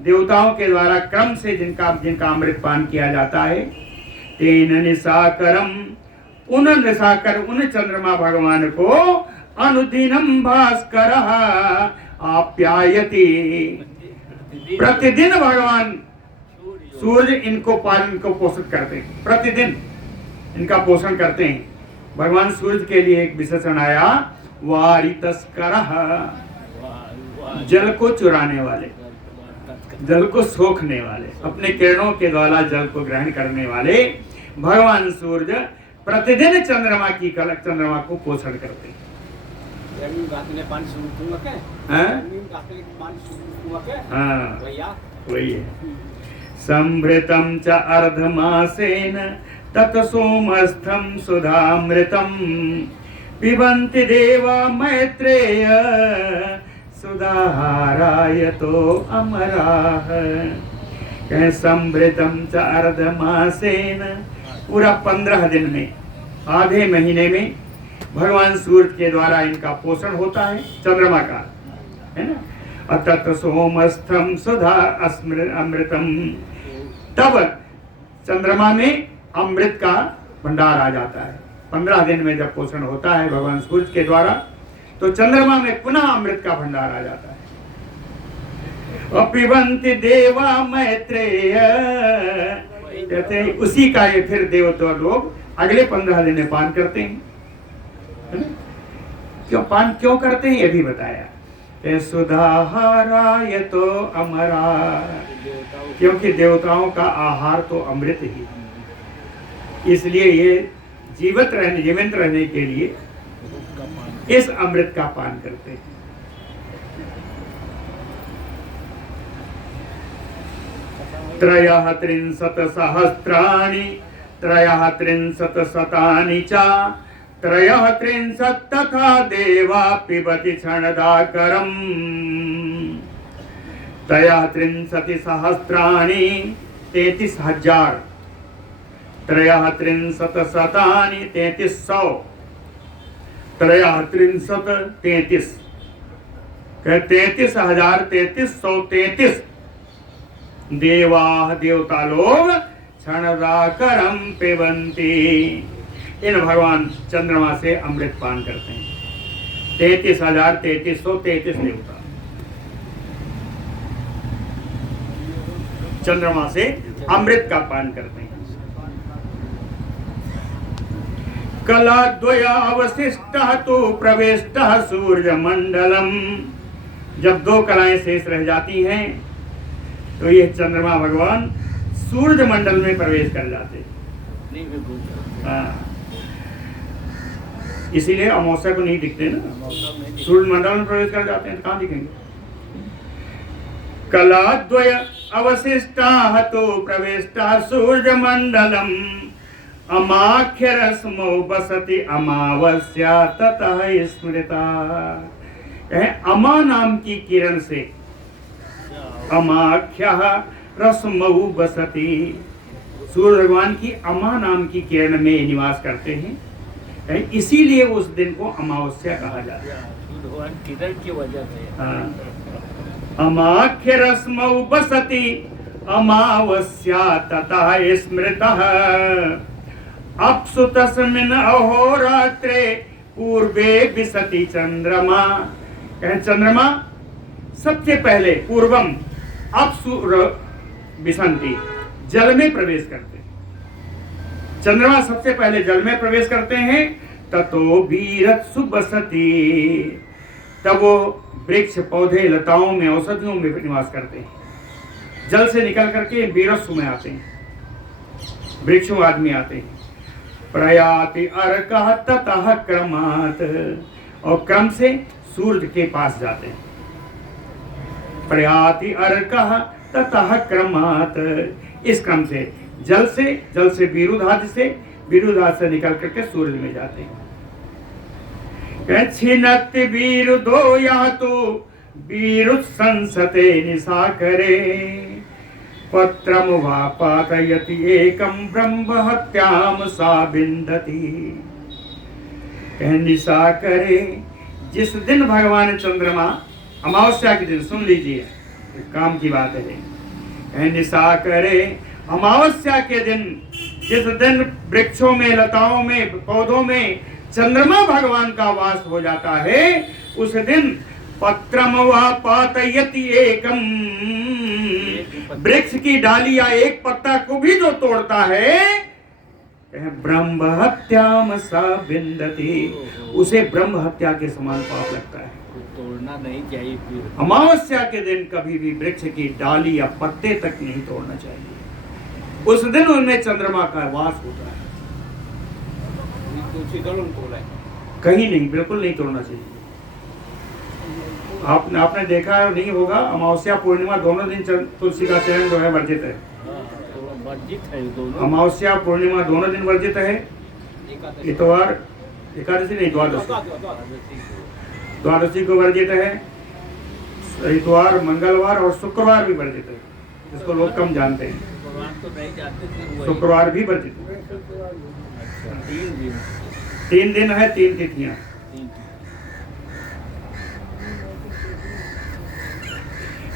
देवताओं के द्वारा क्रम से जिनका अमृत पान किया जाता है। तेन निशाकरम, उन निशाकर उन चंद्रमा भगवान को अनुदिनम भास्कर आप्यायति, प्रतिदिन भगवान सूर्य इनको पोषित करते हैं, प्रतिदिन इनका पोषण करते हैं। भगवान सूर्य के लिए एक विशेषण आया, वारी तस्कर, जल को चुराने वाले, जल को सोखने वाले, अपने किरणों के द्वारा जल को ग्रहण करने वाले भगवान सूर्य प्रतिदिन चंद्रमा को पोषण करते हैं। हाँ वही है। संभृतं च अर्धमासेन तत् सोमस्थं सुधामृतं पिबन्ति देवा मैत्रेय सुधाहारायतो अमराः। कहें संभृतं च अर्धमासेन, पूरा 15 दिन में, आधे महीने में भगवान सूर्य के द्वारा इनका पोषण होता है, चंद्रमा का, है ना। अतत सोमस्थम सुधा अमृतम, तब चंद्रमा में अमृत का भंडार आ जाता है। 15 दिन में जब पोषण होता है भगवान सूर्य के द्वारा, तो चंद्रमा में पुनः अमृत का भंडार आ जाता है। पिबन्ति देवा मैत्रेय, कहते हैं उसी का ये फिर देवता लोग अगले 15 दिन में पान करते हैं, है ना। क्यों पान क्यों करते हैं ये भी बताया। सुधाहाराय तो अमरा, क्योंकि देवताओं का आहार तो अमृत ही, इसलिए ये जीवित रहने के लिए इस अमृत का पान करते हैं। त्रयः त्रिंशत् सहस्राणि त्रयः त्रिंशत् शतानि च त्रयः त्रिंशत् तथा देवा पिबति क्षणदाकरम्। त्रयः त्रिंशत् सहस्राणि 33,000, त्रयः त्रिंशत् शतानि 3300, त्रयः त्रिंशत् 33, 33,000 3333 देवा देवता लोग क्षणदाकरम पिबन्ति, इन भगवान चंद्रमा से अमृत पान करते हैं। 33,3333 देवता चंद्रमा से अमृत का पान करते हैं। कलाद्वय अवशिष्टः तो प्रविष्टः सूर्य मंडलम, जब 2 कलाएं शेष रह जाती हैं तो ये चंद्रमा भगवान सूर्य मंडल में प्रवेश कर जाते हैं। हाँ, इसीलिए अमावस्या को नहीं दिखते ना, सूर्य मंडल में प्रवेश कर जाते हैं, कहाँ दिखेंगे। कलाद्वय अवशिष्टाः तो प्रविष्टाः सूर्य मंडलम अमाख्य रश्मौ बसति अमावस्या ततः स्मृता। अमा नाम की किरण से अमाख्यः रश्मौ बसति, सूर्य भगवान की अमा नाम की किरण में निवास करते हैं, इसीलिए उस दिन को अमावस्या कहा जाता है, भगवान किरण की वजह से। अमाख्य रश्मौ बसति अमावस्या ततः स्मृतः अप्सु तस्मिन् अहोरात्रे पूर्वे विशति चंद्रमा। चंद्रमा सबसे पहले पूर्वम अप्सु विशन्ति, जल में प्रवेश करते हैं। चंद्रमा सबसे पहले जल में प्रवेश करते हैं। ततो वीरत्सु बसति, तब वो वृक्ष पौधे लताओं में औषधियों में निवास करते हैं। जल से निकल करके वीरस्सु में आते हैं, वृक्षों आदमी आते हैं। प्रयाति अर्कः ततः क्रमात्, और क्रम से सूर्य के पास जाते हैं। प्रयाति अर्कः ततः क्रमात्, इस क्रम से जल से विरुद्धादि से निकल करके सूर्य में जाते हैं। छिनत्ति विरुद्धो यातु विरुद्ध संसते निशाकरे, पत्रम वा पातयति एकम ब्रह्म हत्याम सा बिंदति। निशा करे, जिस दिन भगवान चंद्रमा, अमावस्या के दिन, सुन लीजिए काम की बात है, निशा करे अमावस्या के दिन, जिस दिन वृक्षों में, लताओं में, पौधों में चंद्रमा भगवान का वास हो जाता है, उस दिन पत्रम वा पातयति एकम, वृक्ष की डाली या एक पत्ता को भी जो तोड़ता है, ब्रह्म हत्याम सा बिंदति, उसे ब्रह्म हत्या के समान पाप लगता है। तोड़ना नहीं चाहिए फिर। अमावस्या के दिन कभी भी वृक्ष की डाली या पत्ते तक नहीं तोड़ना चाहिए, उस दिन उनमें चंद्रमा का वास होता है। तुलसी कलम तोड़ा है? कहीं नहीं, बिल्कुल नहीं तोड़ना चाहिए। आपने देखा नहीं होगा, अमावस्या पूर्णिमा दोनों दिन तुलसी का चयन जो है वर्जित है। वर्जित है दोनों। अमावस्या पूर्णिमा दोनों दिन वर्जित है। इतवार, एकादशी नहीं, द्वादशी को वर्जित है। इतवार, मंगलवार और शुक्रवार भी वर्जित है, जिसको लोग कम जानते हैं। तो नहीं जानते थे, शुक्रवार भी वर्जित है। अच्छा, 3 दिन है, 3 तिथियां।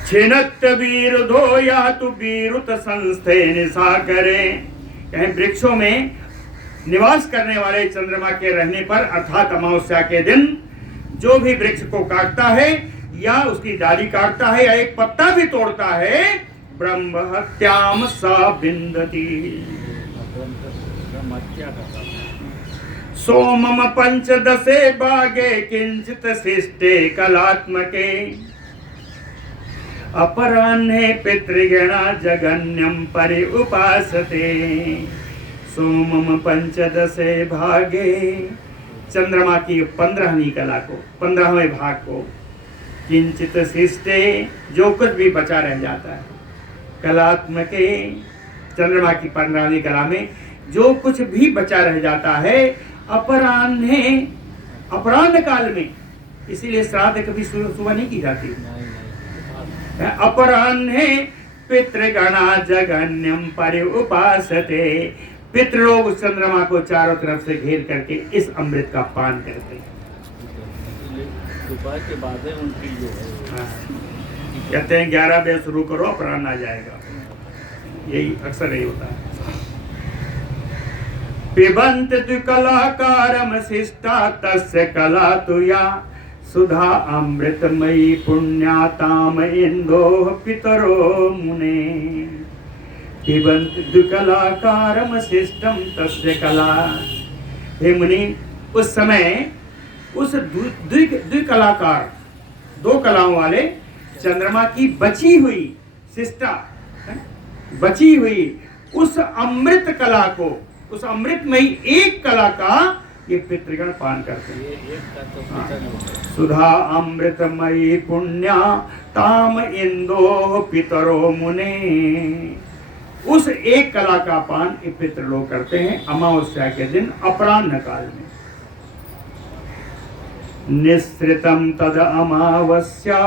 छिनत विरुद्धो या तु विरुत संस्थे निशा करे, कहीं वृक्षों में निवास करने वाले चंद्रमा के रहने पर, अर्थात अमावस्या के दिन जो भी वृक्ष को काटता है या उसकी डाली काटता है या एक पत्ता भी तोड़ता है, ब्रह्म हत्याम सा बिंदति। सोमम पंचदशे भागे किंचित शिष्टे कलात्मके, अपराह्ने पितृगणा जगन्यम परि उपासते। सोमम पंचदशे भागे, चंद्रमा की 15वीं कला को, 15वें भाग को, किंचित शिष्टे, जो कुछ भी बचा रह जाता है, कलात्मके, चंद्रमा की 15वीं कला में जो कुछ भी बचा रह जाता है, अपराह्ने, अपराह्न काल में, इसीलिए श्राद्ध कभी सुबह नहीं की जाती। अपराह्ने पितृगणा जगन्यम परि उपासते, पितृलोग चंद्रमा को चारों तरफ से घेर करके इस अमृत का पान करते हैं। दोपहर के बाद है उनकी जो है, कहते हैं 11 बजे शुरू करो, अपराह्न आ जाएगा। यही अक्सर यही होता है। पिबंत कलाकारम शिष्टा तस्य कला तुया, सुधा अमृतमयी पुण्याताम इंदो पितरो मुने। पिबंत द्विकलाकारम शिष्टम तस्य कला, हे मुनि, उस समय उस द्विकलाकार, 2 कलाओं वाले चंद्रमा की बची हुई शिष्टा, बची हुई उस अमृत कला को, उस अमृतमयी एक कला का ये पितृगण पान करते हैं। सुधा अमृतमयी पुण्या ताम इंदो पितरो मुने, उस एक कला का पान ये पितृ लोग करते हैं अमावस्या के दिन अपराह्न काल में। निस्सृतम तद अमावस्या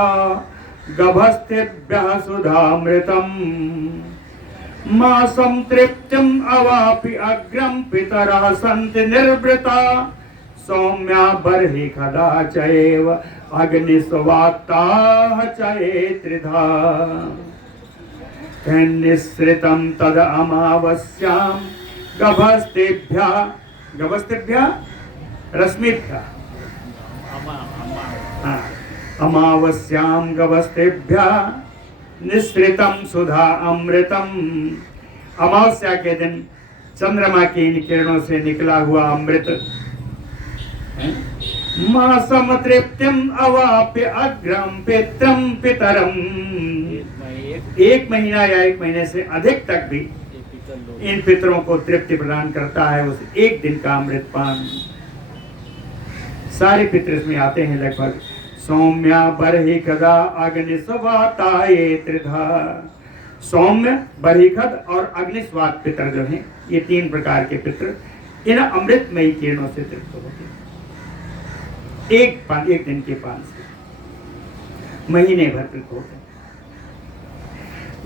गभस्तेभ्यः सुधामृतम, मासं तृप्तिम अवापि अग्रम पितरः सन्ति निर्वृता, सौम्या बर्हि खदा चैव अग्निस्वात्ताः चये त्रिधा। निस्सृतम तद अमावस्यां गभस्तेभ्यः, गभस्तेभ्यः रश्मिभ्यः, अमावस्यां गभस्तेभ्यः निस्सृतम सुधा अमृतम, अमावस्या के दिन चंद्रमा की इन किरणों से निकला हुआ अमृत, मासम तृप्तिम अवाप्य अग्रम पित्रम पितरम, 1 महीना या 1 महीने से अधिक तक भी इन पितरों को तृप्ति प्रदान करता है उस एक दिन का अमृत पान। सारे पितर इसमें आते हैं लगभग। सौम्या बरहिखदा अग्निस्वाताये त्रिधा, सौम्य, बरहिखद और अग्निस्वात पितर जो हैं, ये 3 प्रकार के पितर इन अमृतमयी किरणों से तृप्त होते हैं एक दिन के पान से, महीने भर तृप्त होते हैं।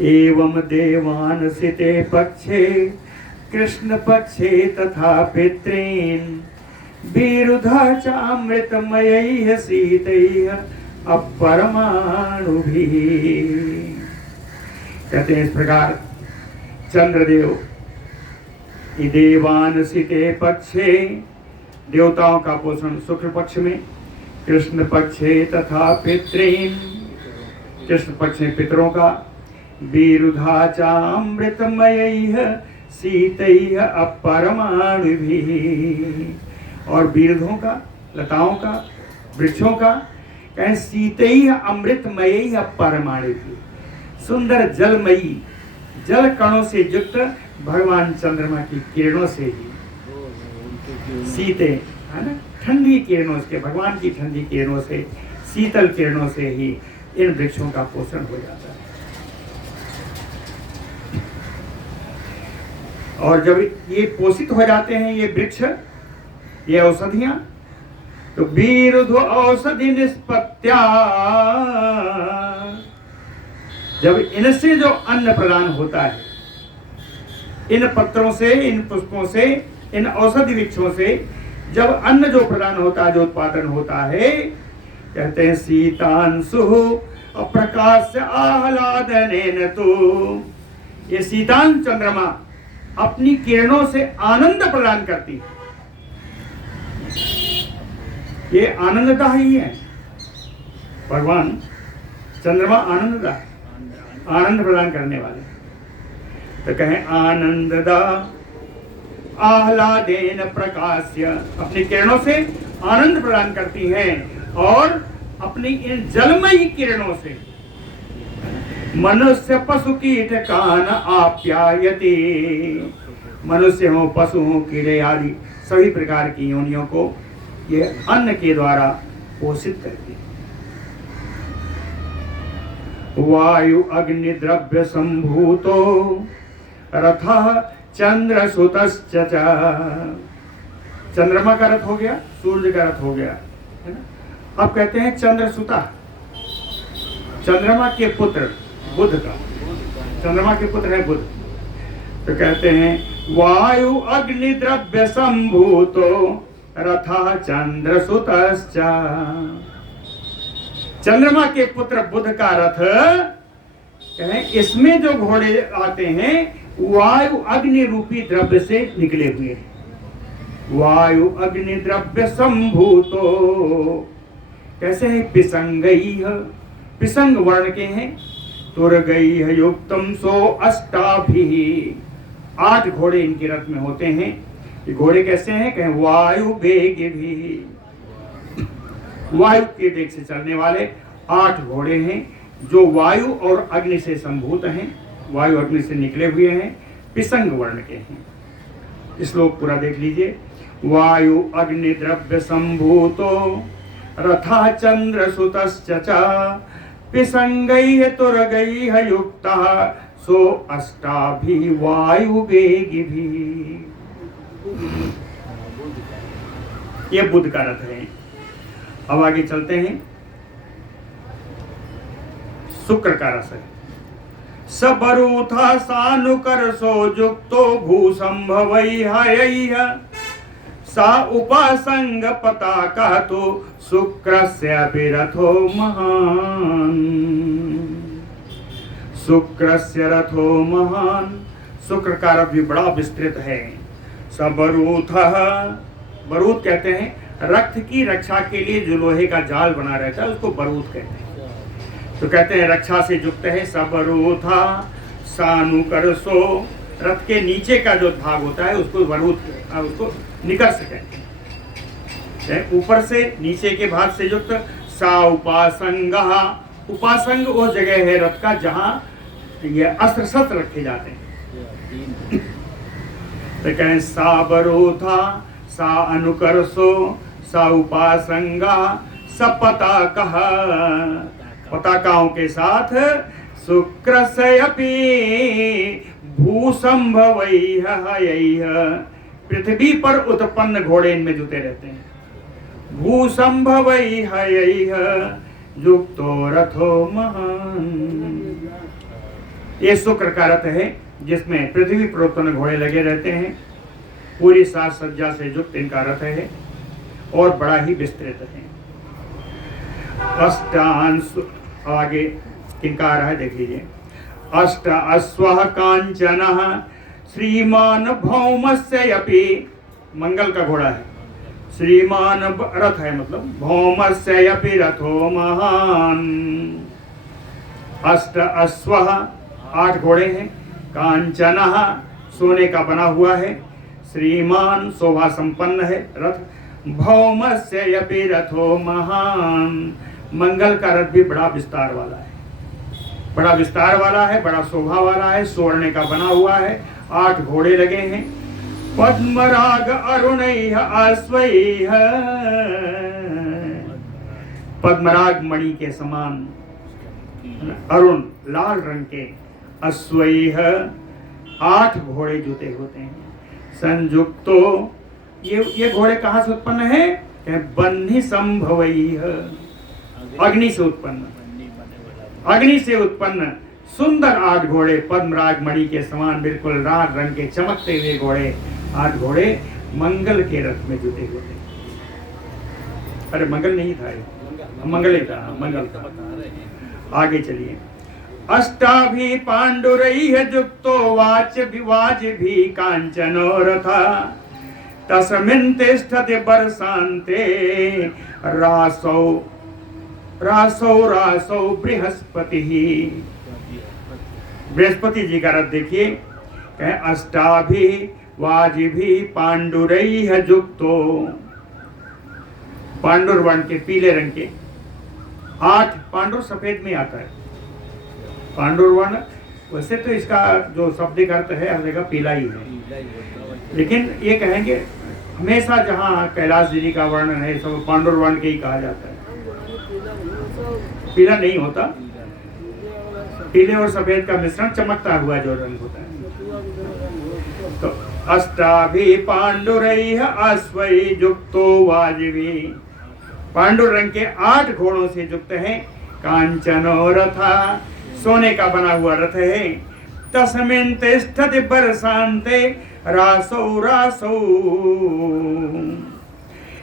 एवं देवानसिते पक्षे कृष्ण पक्षे तथा पितॄन् विरुधा चामृतमयैः शीतैः अपरमाणुभिः। कहते हैं इस प्रकार चंद्रदेव देवानसिते पक्षे, देवताओं का पोषण शुक्ल पक्ष में, कृष्ण पक्षे तथा पितॄन्, कृष्ण पक्ष में पितरों का, विरुधा चामृतमयैः शीतैः अपरमाणुभिः, और विरुधों का, लताओं का, वृक्षों का, कहें शीतैः अमृतमयैः अपरमाणुभिः, सुंदर जलमयी जल कणों से युक्त भगवान चंद्रमा की किरणों से ही, शीते है ना, ठंडी किरणों से, भगवान की ठंडी किरणों से, शीतल किरणों से ही इन वृक्षों का पोषण हो जाता है। और जब ये पोषित हो जाते हैं ये वृक्ष, ये औषधियां, तो विरुद्ध औषधि निष्पत्त्या, जब इनसे जो अन्न प्रदान होता है, इन पत्रों से, इन पुष्पों से, इन औषधि वृक्षों से जब अन्न जो प्रदान होता है, जो उत्पादन होता है, कहते हैं शीतांशु अप्रकाश आह्लादनेन तो, ये शीतांश चंद्रमा अपनी किरणों से आनंद प्रदान करती है। ये आनंददा ही है, भगवान चंद्रमा आनंददा है, आनंद प्रदान करने वाले। तो कहें आनंददा आह्लादेन प्रकाश्य, अपनी किरणों से आनंद प्रदान करती हैं, और अपनी इन जलमयी किरणों से मनुष्य पशु कीट कान आप्यायते, मनुष्य हो, पशु हो, कीड़े आदि सभी प्रकार की योनियों को ये अन्न के द्वारा पोषित करती है। वायु अग्नि द्रव्य संभूतो रथः चंद्र सुतश्च, चंद्रमा का रथ हो गया, सूर्य का रथ हो गया, है ना। अब कहते हैं चंद्र सुता, चंद्रमा के पुत्र बुध का, चंद्रमा के पुत्र है बुध। तो कहते हैं वायु अग्नि द्रव्य संभूतो रथः चंद्र सुतश्च, चंद्रमा के पुत्र बुध का रथ, कहें इसमें जो घोड़े आते हैं वायु अग्नि रूपी द्रव्य से निकले हुए हैं। वायु अग्नि द्रव्य संभूतो, कैसे है, पिसंगैः, पिसंग वर्ण के हैं, तुरगैः युक्तम सो अष्टाभिः, 8 घोड़े इनके रथ में होते हैं। ये घोड़े कैसे हैं, कहें वायु वेग भी, वायु के वेग से चलने वाले 8 घोड़े हैं, जो वायु और अग्नि से संभूत हैं, वायु अग्नि से निकले हुए हैं, पिसंग वर्ण के हैं। श्लोक पूरा देख लीजिए। वायु अग्नि द्रव्य संभूतो रथा चंद्र सुतश्च पिसंगैः तुरगैः युक्तः सो अष्टाभिः वायु वेगिभिः। ये बुध का रथ है। अब आगे चलते हैं, शुक्र का रथ है। सबरूथा सानुकरसो युक्तो भूसंभवैः सा उपासंग पताका तो शुक्रस्य रथो महान। शुक्रस्य रथो महान, शुक्र का रथ भी बड़ा विस्तृत है। सबरूथः, बरूथ कहते हैं रक्त की रक्षा के लिए जो लोहे का जाल बना रहता है उसको बरूथ कहते हैं। तो कहते हैं रक्षा से युक्त है। सबरूथा सानुकरसो, रथ के नीचे का जो भाग होता है उसको बरूथ, उसको निकर्ष कहते हैं। ऊपर से नीचे के भाग से युक्त। सा उपासंग, उपासंग वो जगह है रथ का जहां ये अस्त्र शस्त्र रखे जाते हैं। तो कहें सा बरूथा सा अनुकर्षो सा उपासंगा सपताकः, पताकाओं के साथ शुक्रस्यपि भूसंभवैः, पृथ्वी पर उत्पन्न घोड़े इनमें जुटे रहते हैं। भूसंभवैः युक्तो रथो महान। ये शुक्र का रथ है जिसमें पृथ्वी प्रोत्तन घोड़े लगे रहते हैं। पूरी साज सज्जा से युक्त इनका रथ है और बड़ा ही विस्तृत है। अष्टांश आगे किनका आ रहा है देख लीजिए। अष्ट अश्वः कांचनः श्रीमान भौमस्यपि, मंगल का घोड़ा है। श्रीमान रथ है मतलब भौमस्यपि रथो महान। अष्ट अश्वः 8 घोड़े हैं। कांचनः सोने का बना हुआ है। श्रीमान शोभा संपन्न है रथ। भौमस्यपि रथो महान, मंगल का रथ भी बड़ा विस्तार वाला है, बड़ा विस्तार वाला है, बड़ा शोभा वाला है। स्वर्ण का बना हुआ है। 8 घोड़े लगे हैं। पद्मराग अरुणैः अश्वैः, पद्मराग मणि के समान अरुण लाल रंग के अश्वैः 8 घोड़े जुते होते हैं। संयुक्तो, ये घोड़े कहाँ से उत्पन्न है? बन्ही संभवैः, अग्नि से उत्पन्न, अग्नि से उत्पन्न सुंदर 8 घोड़े पद्मराग मणि के समान बिल्कुल लाल रंग के चमकते हुए घोड़े 8 घोड़े मंगल के रथ में जुटे हुए थे। अरे मंगल नहीं था ये, मंगल ही था, मंगल था। आगे चलिए। अष्टाभि पांडुरैः युक्तो वाच विवाज भी कांचनो रथा तस्मिन् तिष्ठति वर्षान्ते रासौ रासौ रासौ बृहस्पति। बृहस्पति जी का रथ देखिए। अष्टाभि वाजिभी पांडुरैः युक्तो, पांडुर वर्ण के पीले रंग के 8, पांडुर सफेद में आता है। पांडुर वर्ण वैसे तो इसका जो शाब्दिक अर्थ है हर जगह पीला ही है, लेकिन ये कहेंगे हमेशा जहाँ कैलाश जी का वर्णन है सब पांडुर वर्ण के ही कहा जाता है। पीला नहीं होता, पीले और सफेद का मिश्रण चमकता हुआ जो रंग होता है। तो अष्टाभि पांडुरैः अश्वैः युक्तो वाजिभी, पांडुर रंग के 8 घोड़ों से युक्त है। कांचनो रथा, सोने का बना हुआ रथ है। तस्मिन् तिष्ठति वर्षान्ते रासौ रासौ,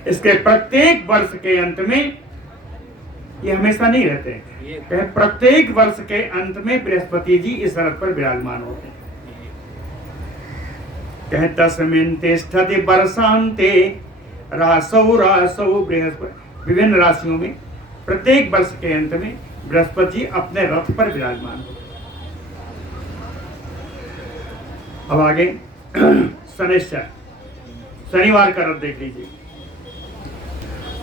इसके प्रत्येक वर्ष के अंत में, ये हमेशा नहीं रहते, प्रत्येक वर्ष के अंत में बृहस्पति जी इस रथ पर विराजमान होते हैं। तस्मिन् तिष्ठति वर्षान्ते रासौ रासौ बृहस्पति, विभिन्न राशियों में प्रत्येक वर्ष के अंत में बृहस्पति जी अपने रथ पर विराजमान होते। अब आगे शनिश्चर, शनिवार का रथ देख लीजिए।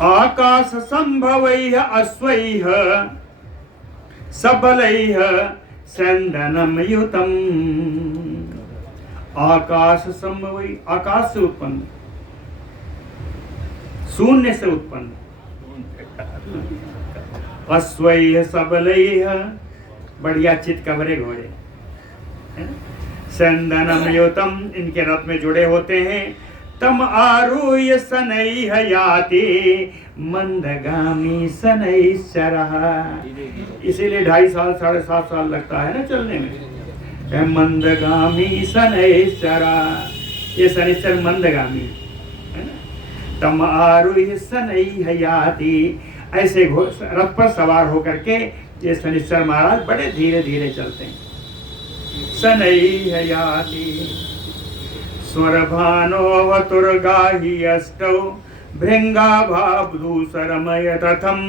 आकाश संभवैः अश्वैः सबलैः चंदनम युतम। आकाश संभवैः, आकाश से उत्पन्न, शून्य से उत्पन्न। अश्वैः सबलैः, बढ़िया चित कबरे घोड़े। चंदनम युतम, इनके रथ में जुड़े होते हैं। तम आरूह्य शनैः याति मंदगामी शनैश्चरः, इसीलिए 2.5 साल 7.5 साल लगता है ना चलने में। मंदगामी शनैश्चरः, ये शनिश्चर मंदगामी है ना। तम आरूह्य शनैः याति, ऐसे रथ पर सवार होकर के ये शनिश्चर महाराज बड़े धीरे धीरे चलते हैं। शनैः याति स्वरभानो तुर्गाहि अष्टौ भृंगाभाधूसरमय रथम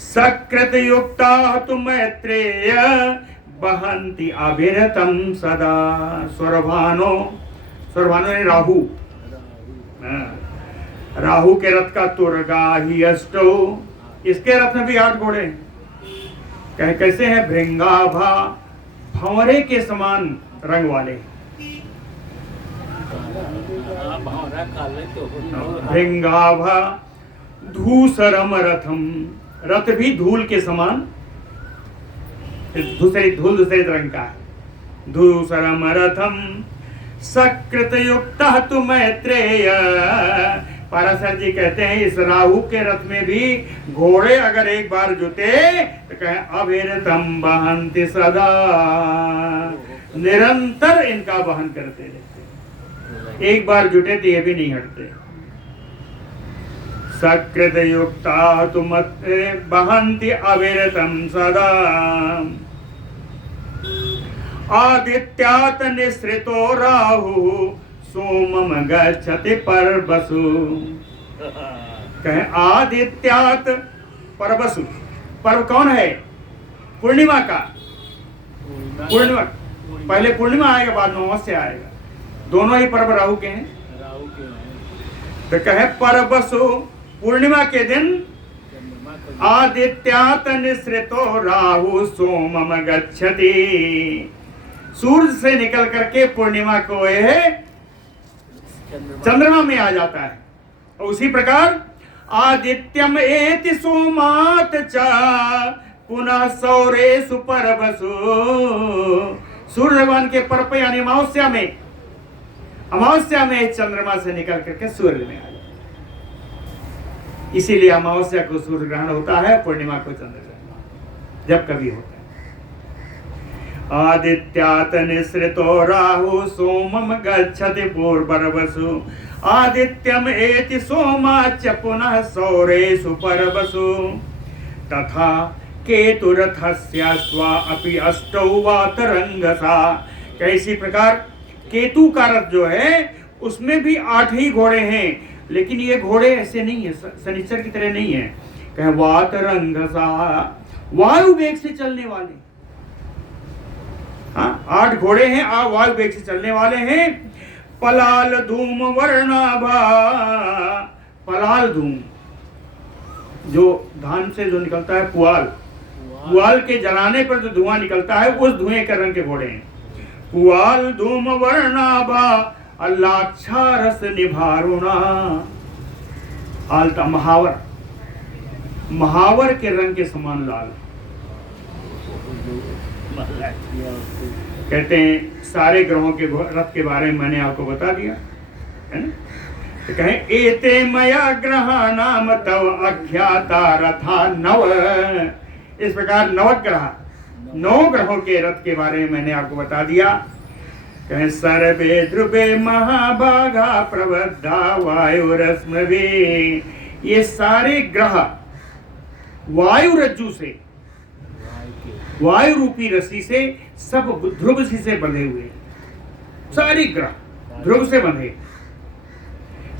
सकृतयुक्ता तु मैत्रेय वहन्ति अभिरतम सदा। स्वरभानो, स्वरभानो ने राहु, राहु के रथ का तुर्गाहि अष्टौ, इसके रथ में भी 8 घोड़े। कैसे हैं? भृंगाभा, भंवरे के समान रंग वाले। भृंगाभा धूसरम रथम, रथ भी धूल के समान, दूसरे रंग का है। धूसरम रथम सकृत युक्त तु मैत्रेय पाराशर जी कहते हैं इस राहु के रथ में भी घोड़े अगर एक बार जुटे तो कहे अविरतम वहन्ति सदा, निरंतर इनका वहन करते रहते, एक बार जुटे तो ये भी नहीं हटते। सकृत युक्ता तुम वहन्ति अविरतम सदा, आदित्यात निसृतो राहु सोमम गच्छति परबसु। कहे आदित्यात परबसु, पर्व कौन है? पूर्णिमा का। पूर्णिमा पहले पूर्णिमा आएगा, बाद में अमावस्या आएगा, दोनों ही पर्व राहु के हैं। तो कहे परबसु, पूर्णिमा के दिन आदित्यात निसृतो राहु सोमम गच्छति, सूर्य से निकल करके पूर्णिमा को यह चंद्रमा में आ जाता है। और उसी प्रकार आदित्यम एति सोमात च पुनः सौरेषु परबसु, सूर्य भगवान के पर्व पे यानी अमावस्या में चंद्रमा से निकल करके सूर्य में आ जाता है। इसीलिए अमावस्या को सूर्य ग्रहण होता है, पूर्णिमा को चंद्र ग्रहण जब कभी होता है। आदित्यात निसृतो राहु सोमम गच्छति पूर्वरवसु, आदित्यम एति सोमाच पुनः सौरेषु परबसु, तथा केतुरथस्य स्वा अपि अष्टौ वातरंगसा। कैसी प्रकार केतु का रथ जो है उसमें भी 8 ही घोड़े हैं, लेकिन ये घोड़े ऐसे नहीं है, शनिचर की तरह नहीं है। कहे वातरंगसा, वायु वेग से चलने वाले। हाँ, 8 घोड़े हैं, वायु वेग से चलने वाले हैं। पलाल धूम वर्णाभा, पलाल धूम जो धान से जो निकलता है, पुआल के जलाने पर जो धुआं निकलता है उस धुएं के रंग के घोड़े हैं। पुआल धूम वर्णाभा अल्लाक्षा रस निभारुणा, आलता महावर के रंग के समान लाल। कहते हैं सारे ग्रहों के रथ के बारे में मैंने आपको बता दिया है ना। तो कहें एते मया ग्रहा नाम तव अख्याता रथा नव, इस प्रकार 9 ग्रहों के रथ के बारे में मैंने आपको बता दिया। कहें सर्वे ध्रुवे महाभागा प्रबद्धा वायुरश्मि, ये सारे ग्रह वायु रज्जु से, वायु रूपी रस्सी से सब ध्रुव से बंधे हुए, सारे ग्रह ध्रुव से बंधे।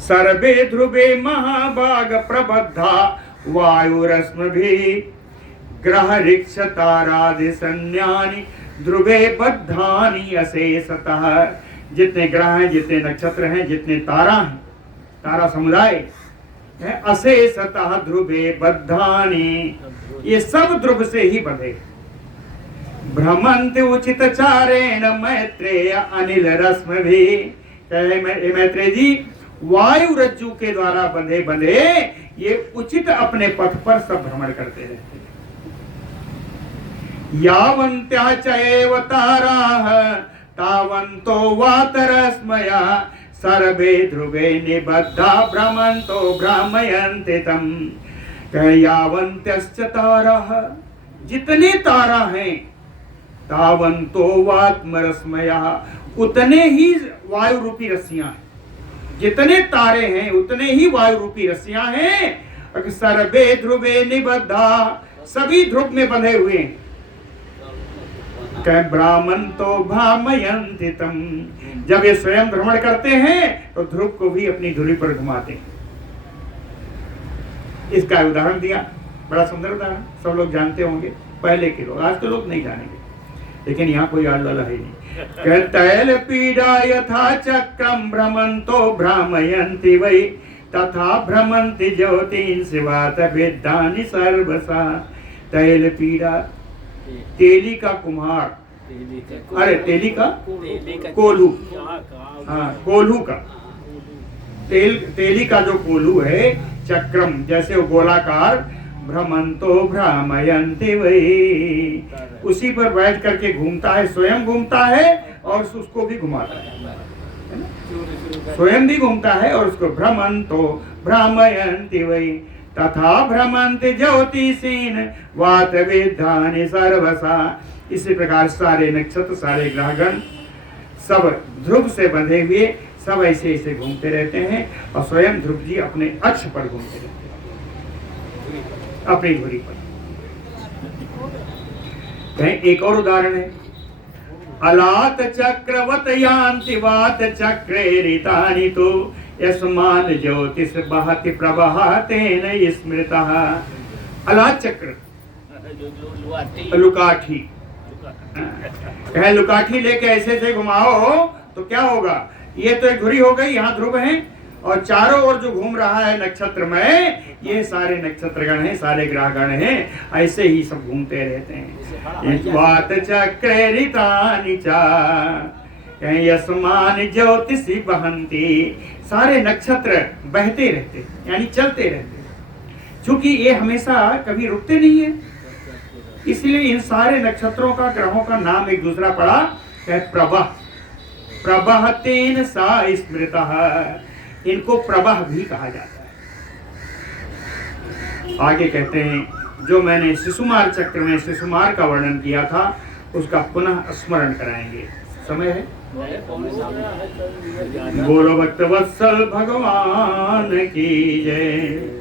सर्वे ध्रुवे महाभाग प्रबद्धा वायुरश्मि, ग्रह ऋक्ष तारादि संज्ञानि ध्रुवे बद्धानि अशेषतः। जितने ग्रह हैं, जितने नक्षत्र हैं, जितने तारा हैं, तारा समुदाय है, अशेषतः ध्रुवे बद्धानि, ये सब ध्रुव से ही बंधे। भ्रमन्ति उचित चारेण मैत्रेय अनिल रश्मि भी, कहे मैत्रेय जी वायु रज्जु के द्वारा बंधे ये उचित अपने पथ पर सब भ्रमण करते रहते हैं। यावन्त्या चैव ताराः तावन्तो वातरश्मया, सर्वे ध्रुवे निबद्धा भ्रमन्तो भ्रामयन्ति तम्। कहे यावन्त्यश्च ताराः, जितने तारा हैं, तावन्तो वात्मरश्मया, उतने ही वायु रूपी रस्सियां हैं। जितने तारे हैं उतने ही वायु रूपी रस्सियां हैं। सर्वे ध्रुवे निबद्धा, सभी ध्रुव में बंधे हुए हैं। ब्राह्मण तो भ्रामयन्ति तम्, जब ये स्वयं भ्रमण करते हैं तो ध्रुव को भी अपनी धुरी पर घुमाते हैं। इसका उदाहरण दिया, बड़ा सुंदर उदाहरण, सब लोग जानते होंगे, पहले के लोग, आज तो लोग नहीं जानेंगे, लेकिन यहाँ कोई आल वाला है नहीं। तैल पीड़ा यथा चक्रम भ्रमन्तो भ्रामयन्ति वै, तथा भ्रमन्ति ज्योतिं शिवात वेदानि सर्वसा। तैल पीड़ा, तेली का कुम्हार, अरे तेली का कोल्हू, हाँ कोल्हू का, तेली का जो कोल्हू है, चक्रम जैसे वो गोलाकार, भ्रमन्तो भ्रामयन्ति वै, उसी पर बैठ करके घूमता है, स्वयं घूमता है और उसको भी घुमाता है ना। स्वयं भी घूमता है और उसको भ्रमंतो भ्रमयन्ति वै तथा भ्रमन्ति ज्योतिषीन् वात वेदानि सर्वसा। इसी प्रकार सारे नक्षत्र, सारे ग्रहगण सब ध्रुव से बंधे हुए सब ऐसे ऐसे घूमते रहते हैं और स्वयं ध्रुव जी अपने अक्ष पर घूमते रहते हैं, अपनी धुरी पर। एक और उदाहरण है, अलात चक्रवत यान्ति वात चक्रे ऋतानि तु यस्मान् ज्योतिष बहति प्रवहतेन स्मृतः। अलात चक्र, लुकाठी, कहे लुकाठी लेके ऐसे से घुमाओ तो क्या होगा, ये तो एक धुरी हो गई, यहाँ ध्रुव है और चारों ओर जो घूम रहा है नक्षत्र में, ये सारे नक्षत्रगण हैं, सारे ग्रहगण हैं, ऐसे ही सब घूमते रहते हैं। वात चक्रे ऋतानि च यस्मान् ज्योतिषि बहन्ति, सारे नक्षत्र बहते रहते यानी चलते रहते, क्योंकि ये हमेशा कभी रुकते नहीं है, इसलिए इन सारे नक्षत्रों का, ग्रहों का नाम एक दूसरा पड़ा है प्रभा। प्रभहतेन सा स्मृतः, इनको प्रभा भी कहा जाता है। आगे कहते हैं, जो मैंने शिशुमार चक्र में शिशुमार का वर्णन किया था उसका पुनः स्मरण कराएंगे। समय है, बोलो भक्त वत्सल भगवान की जय।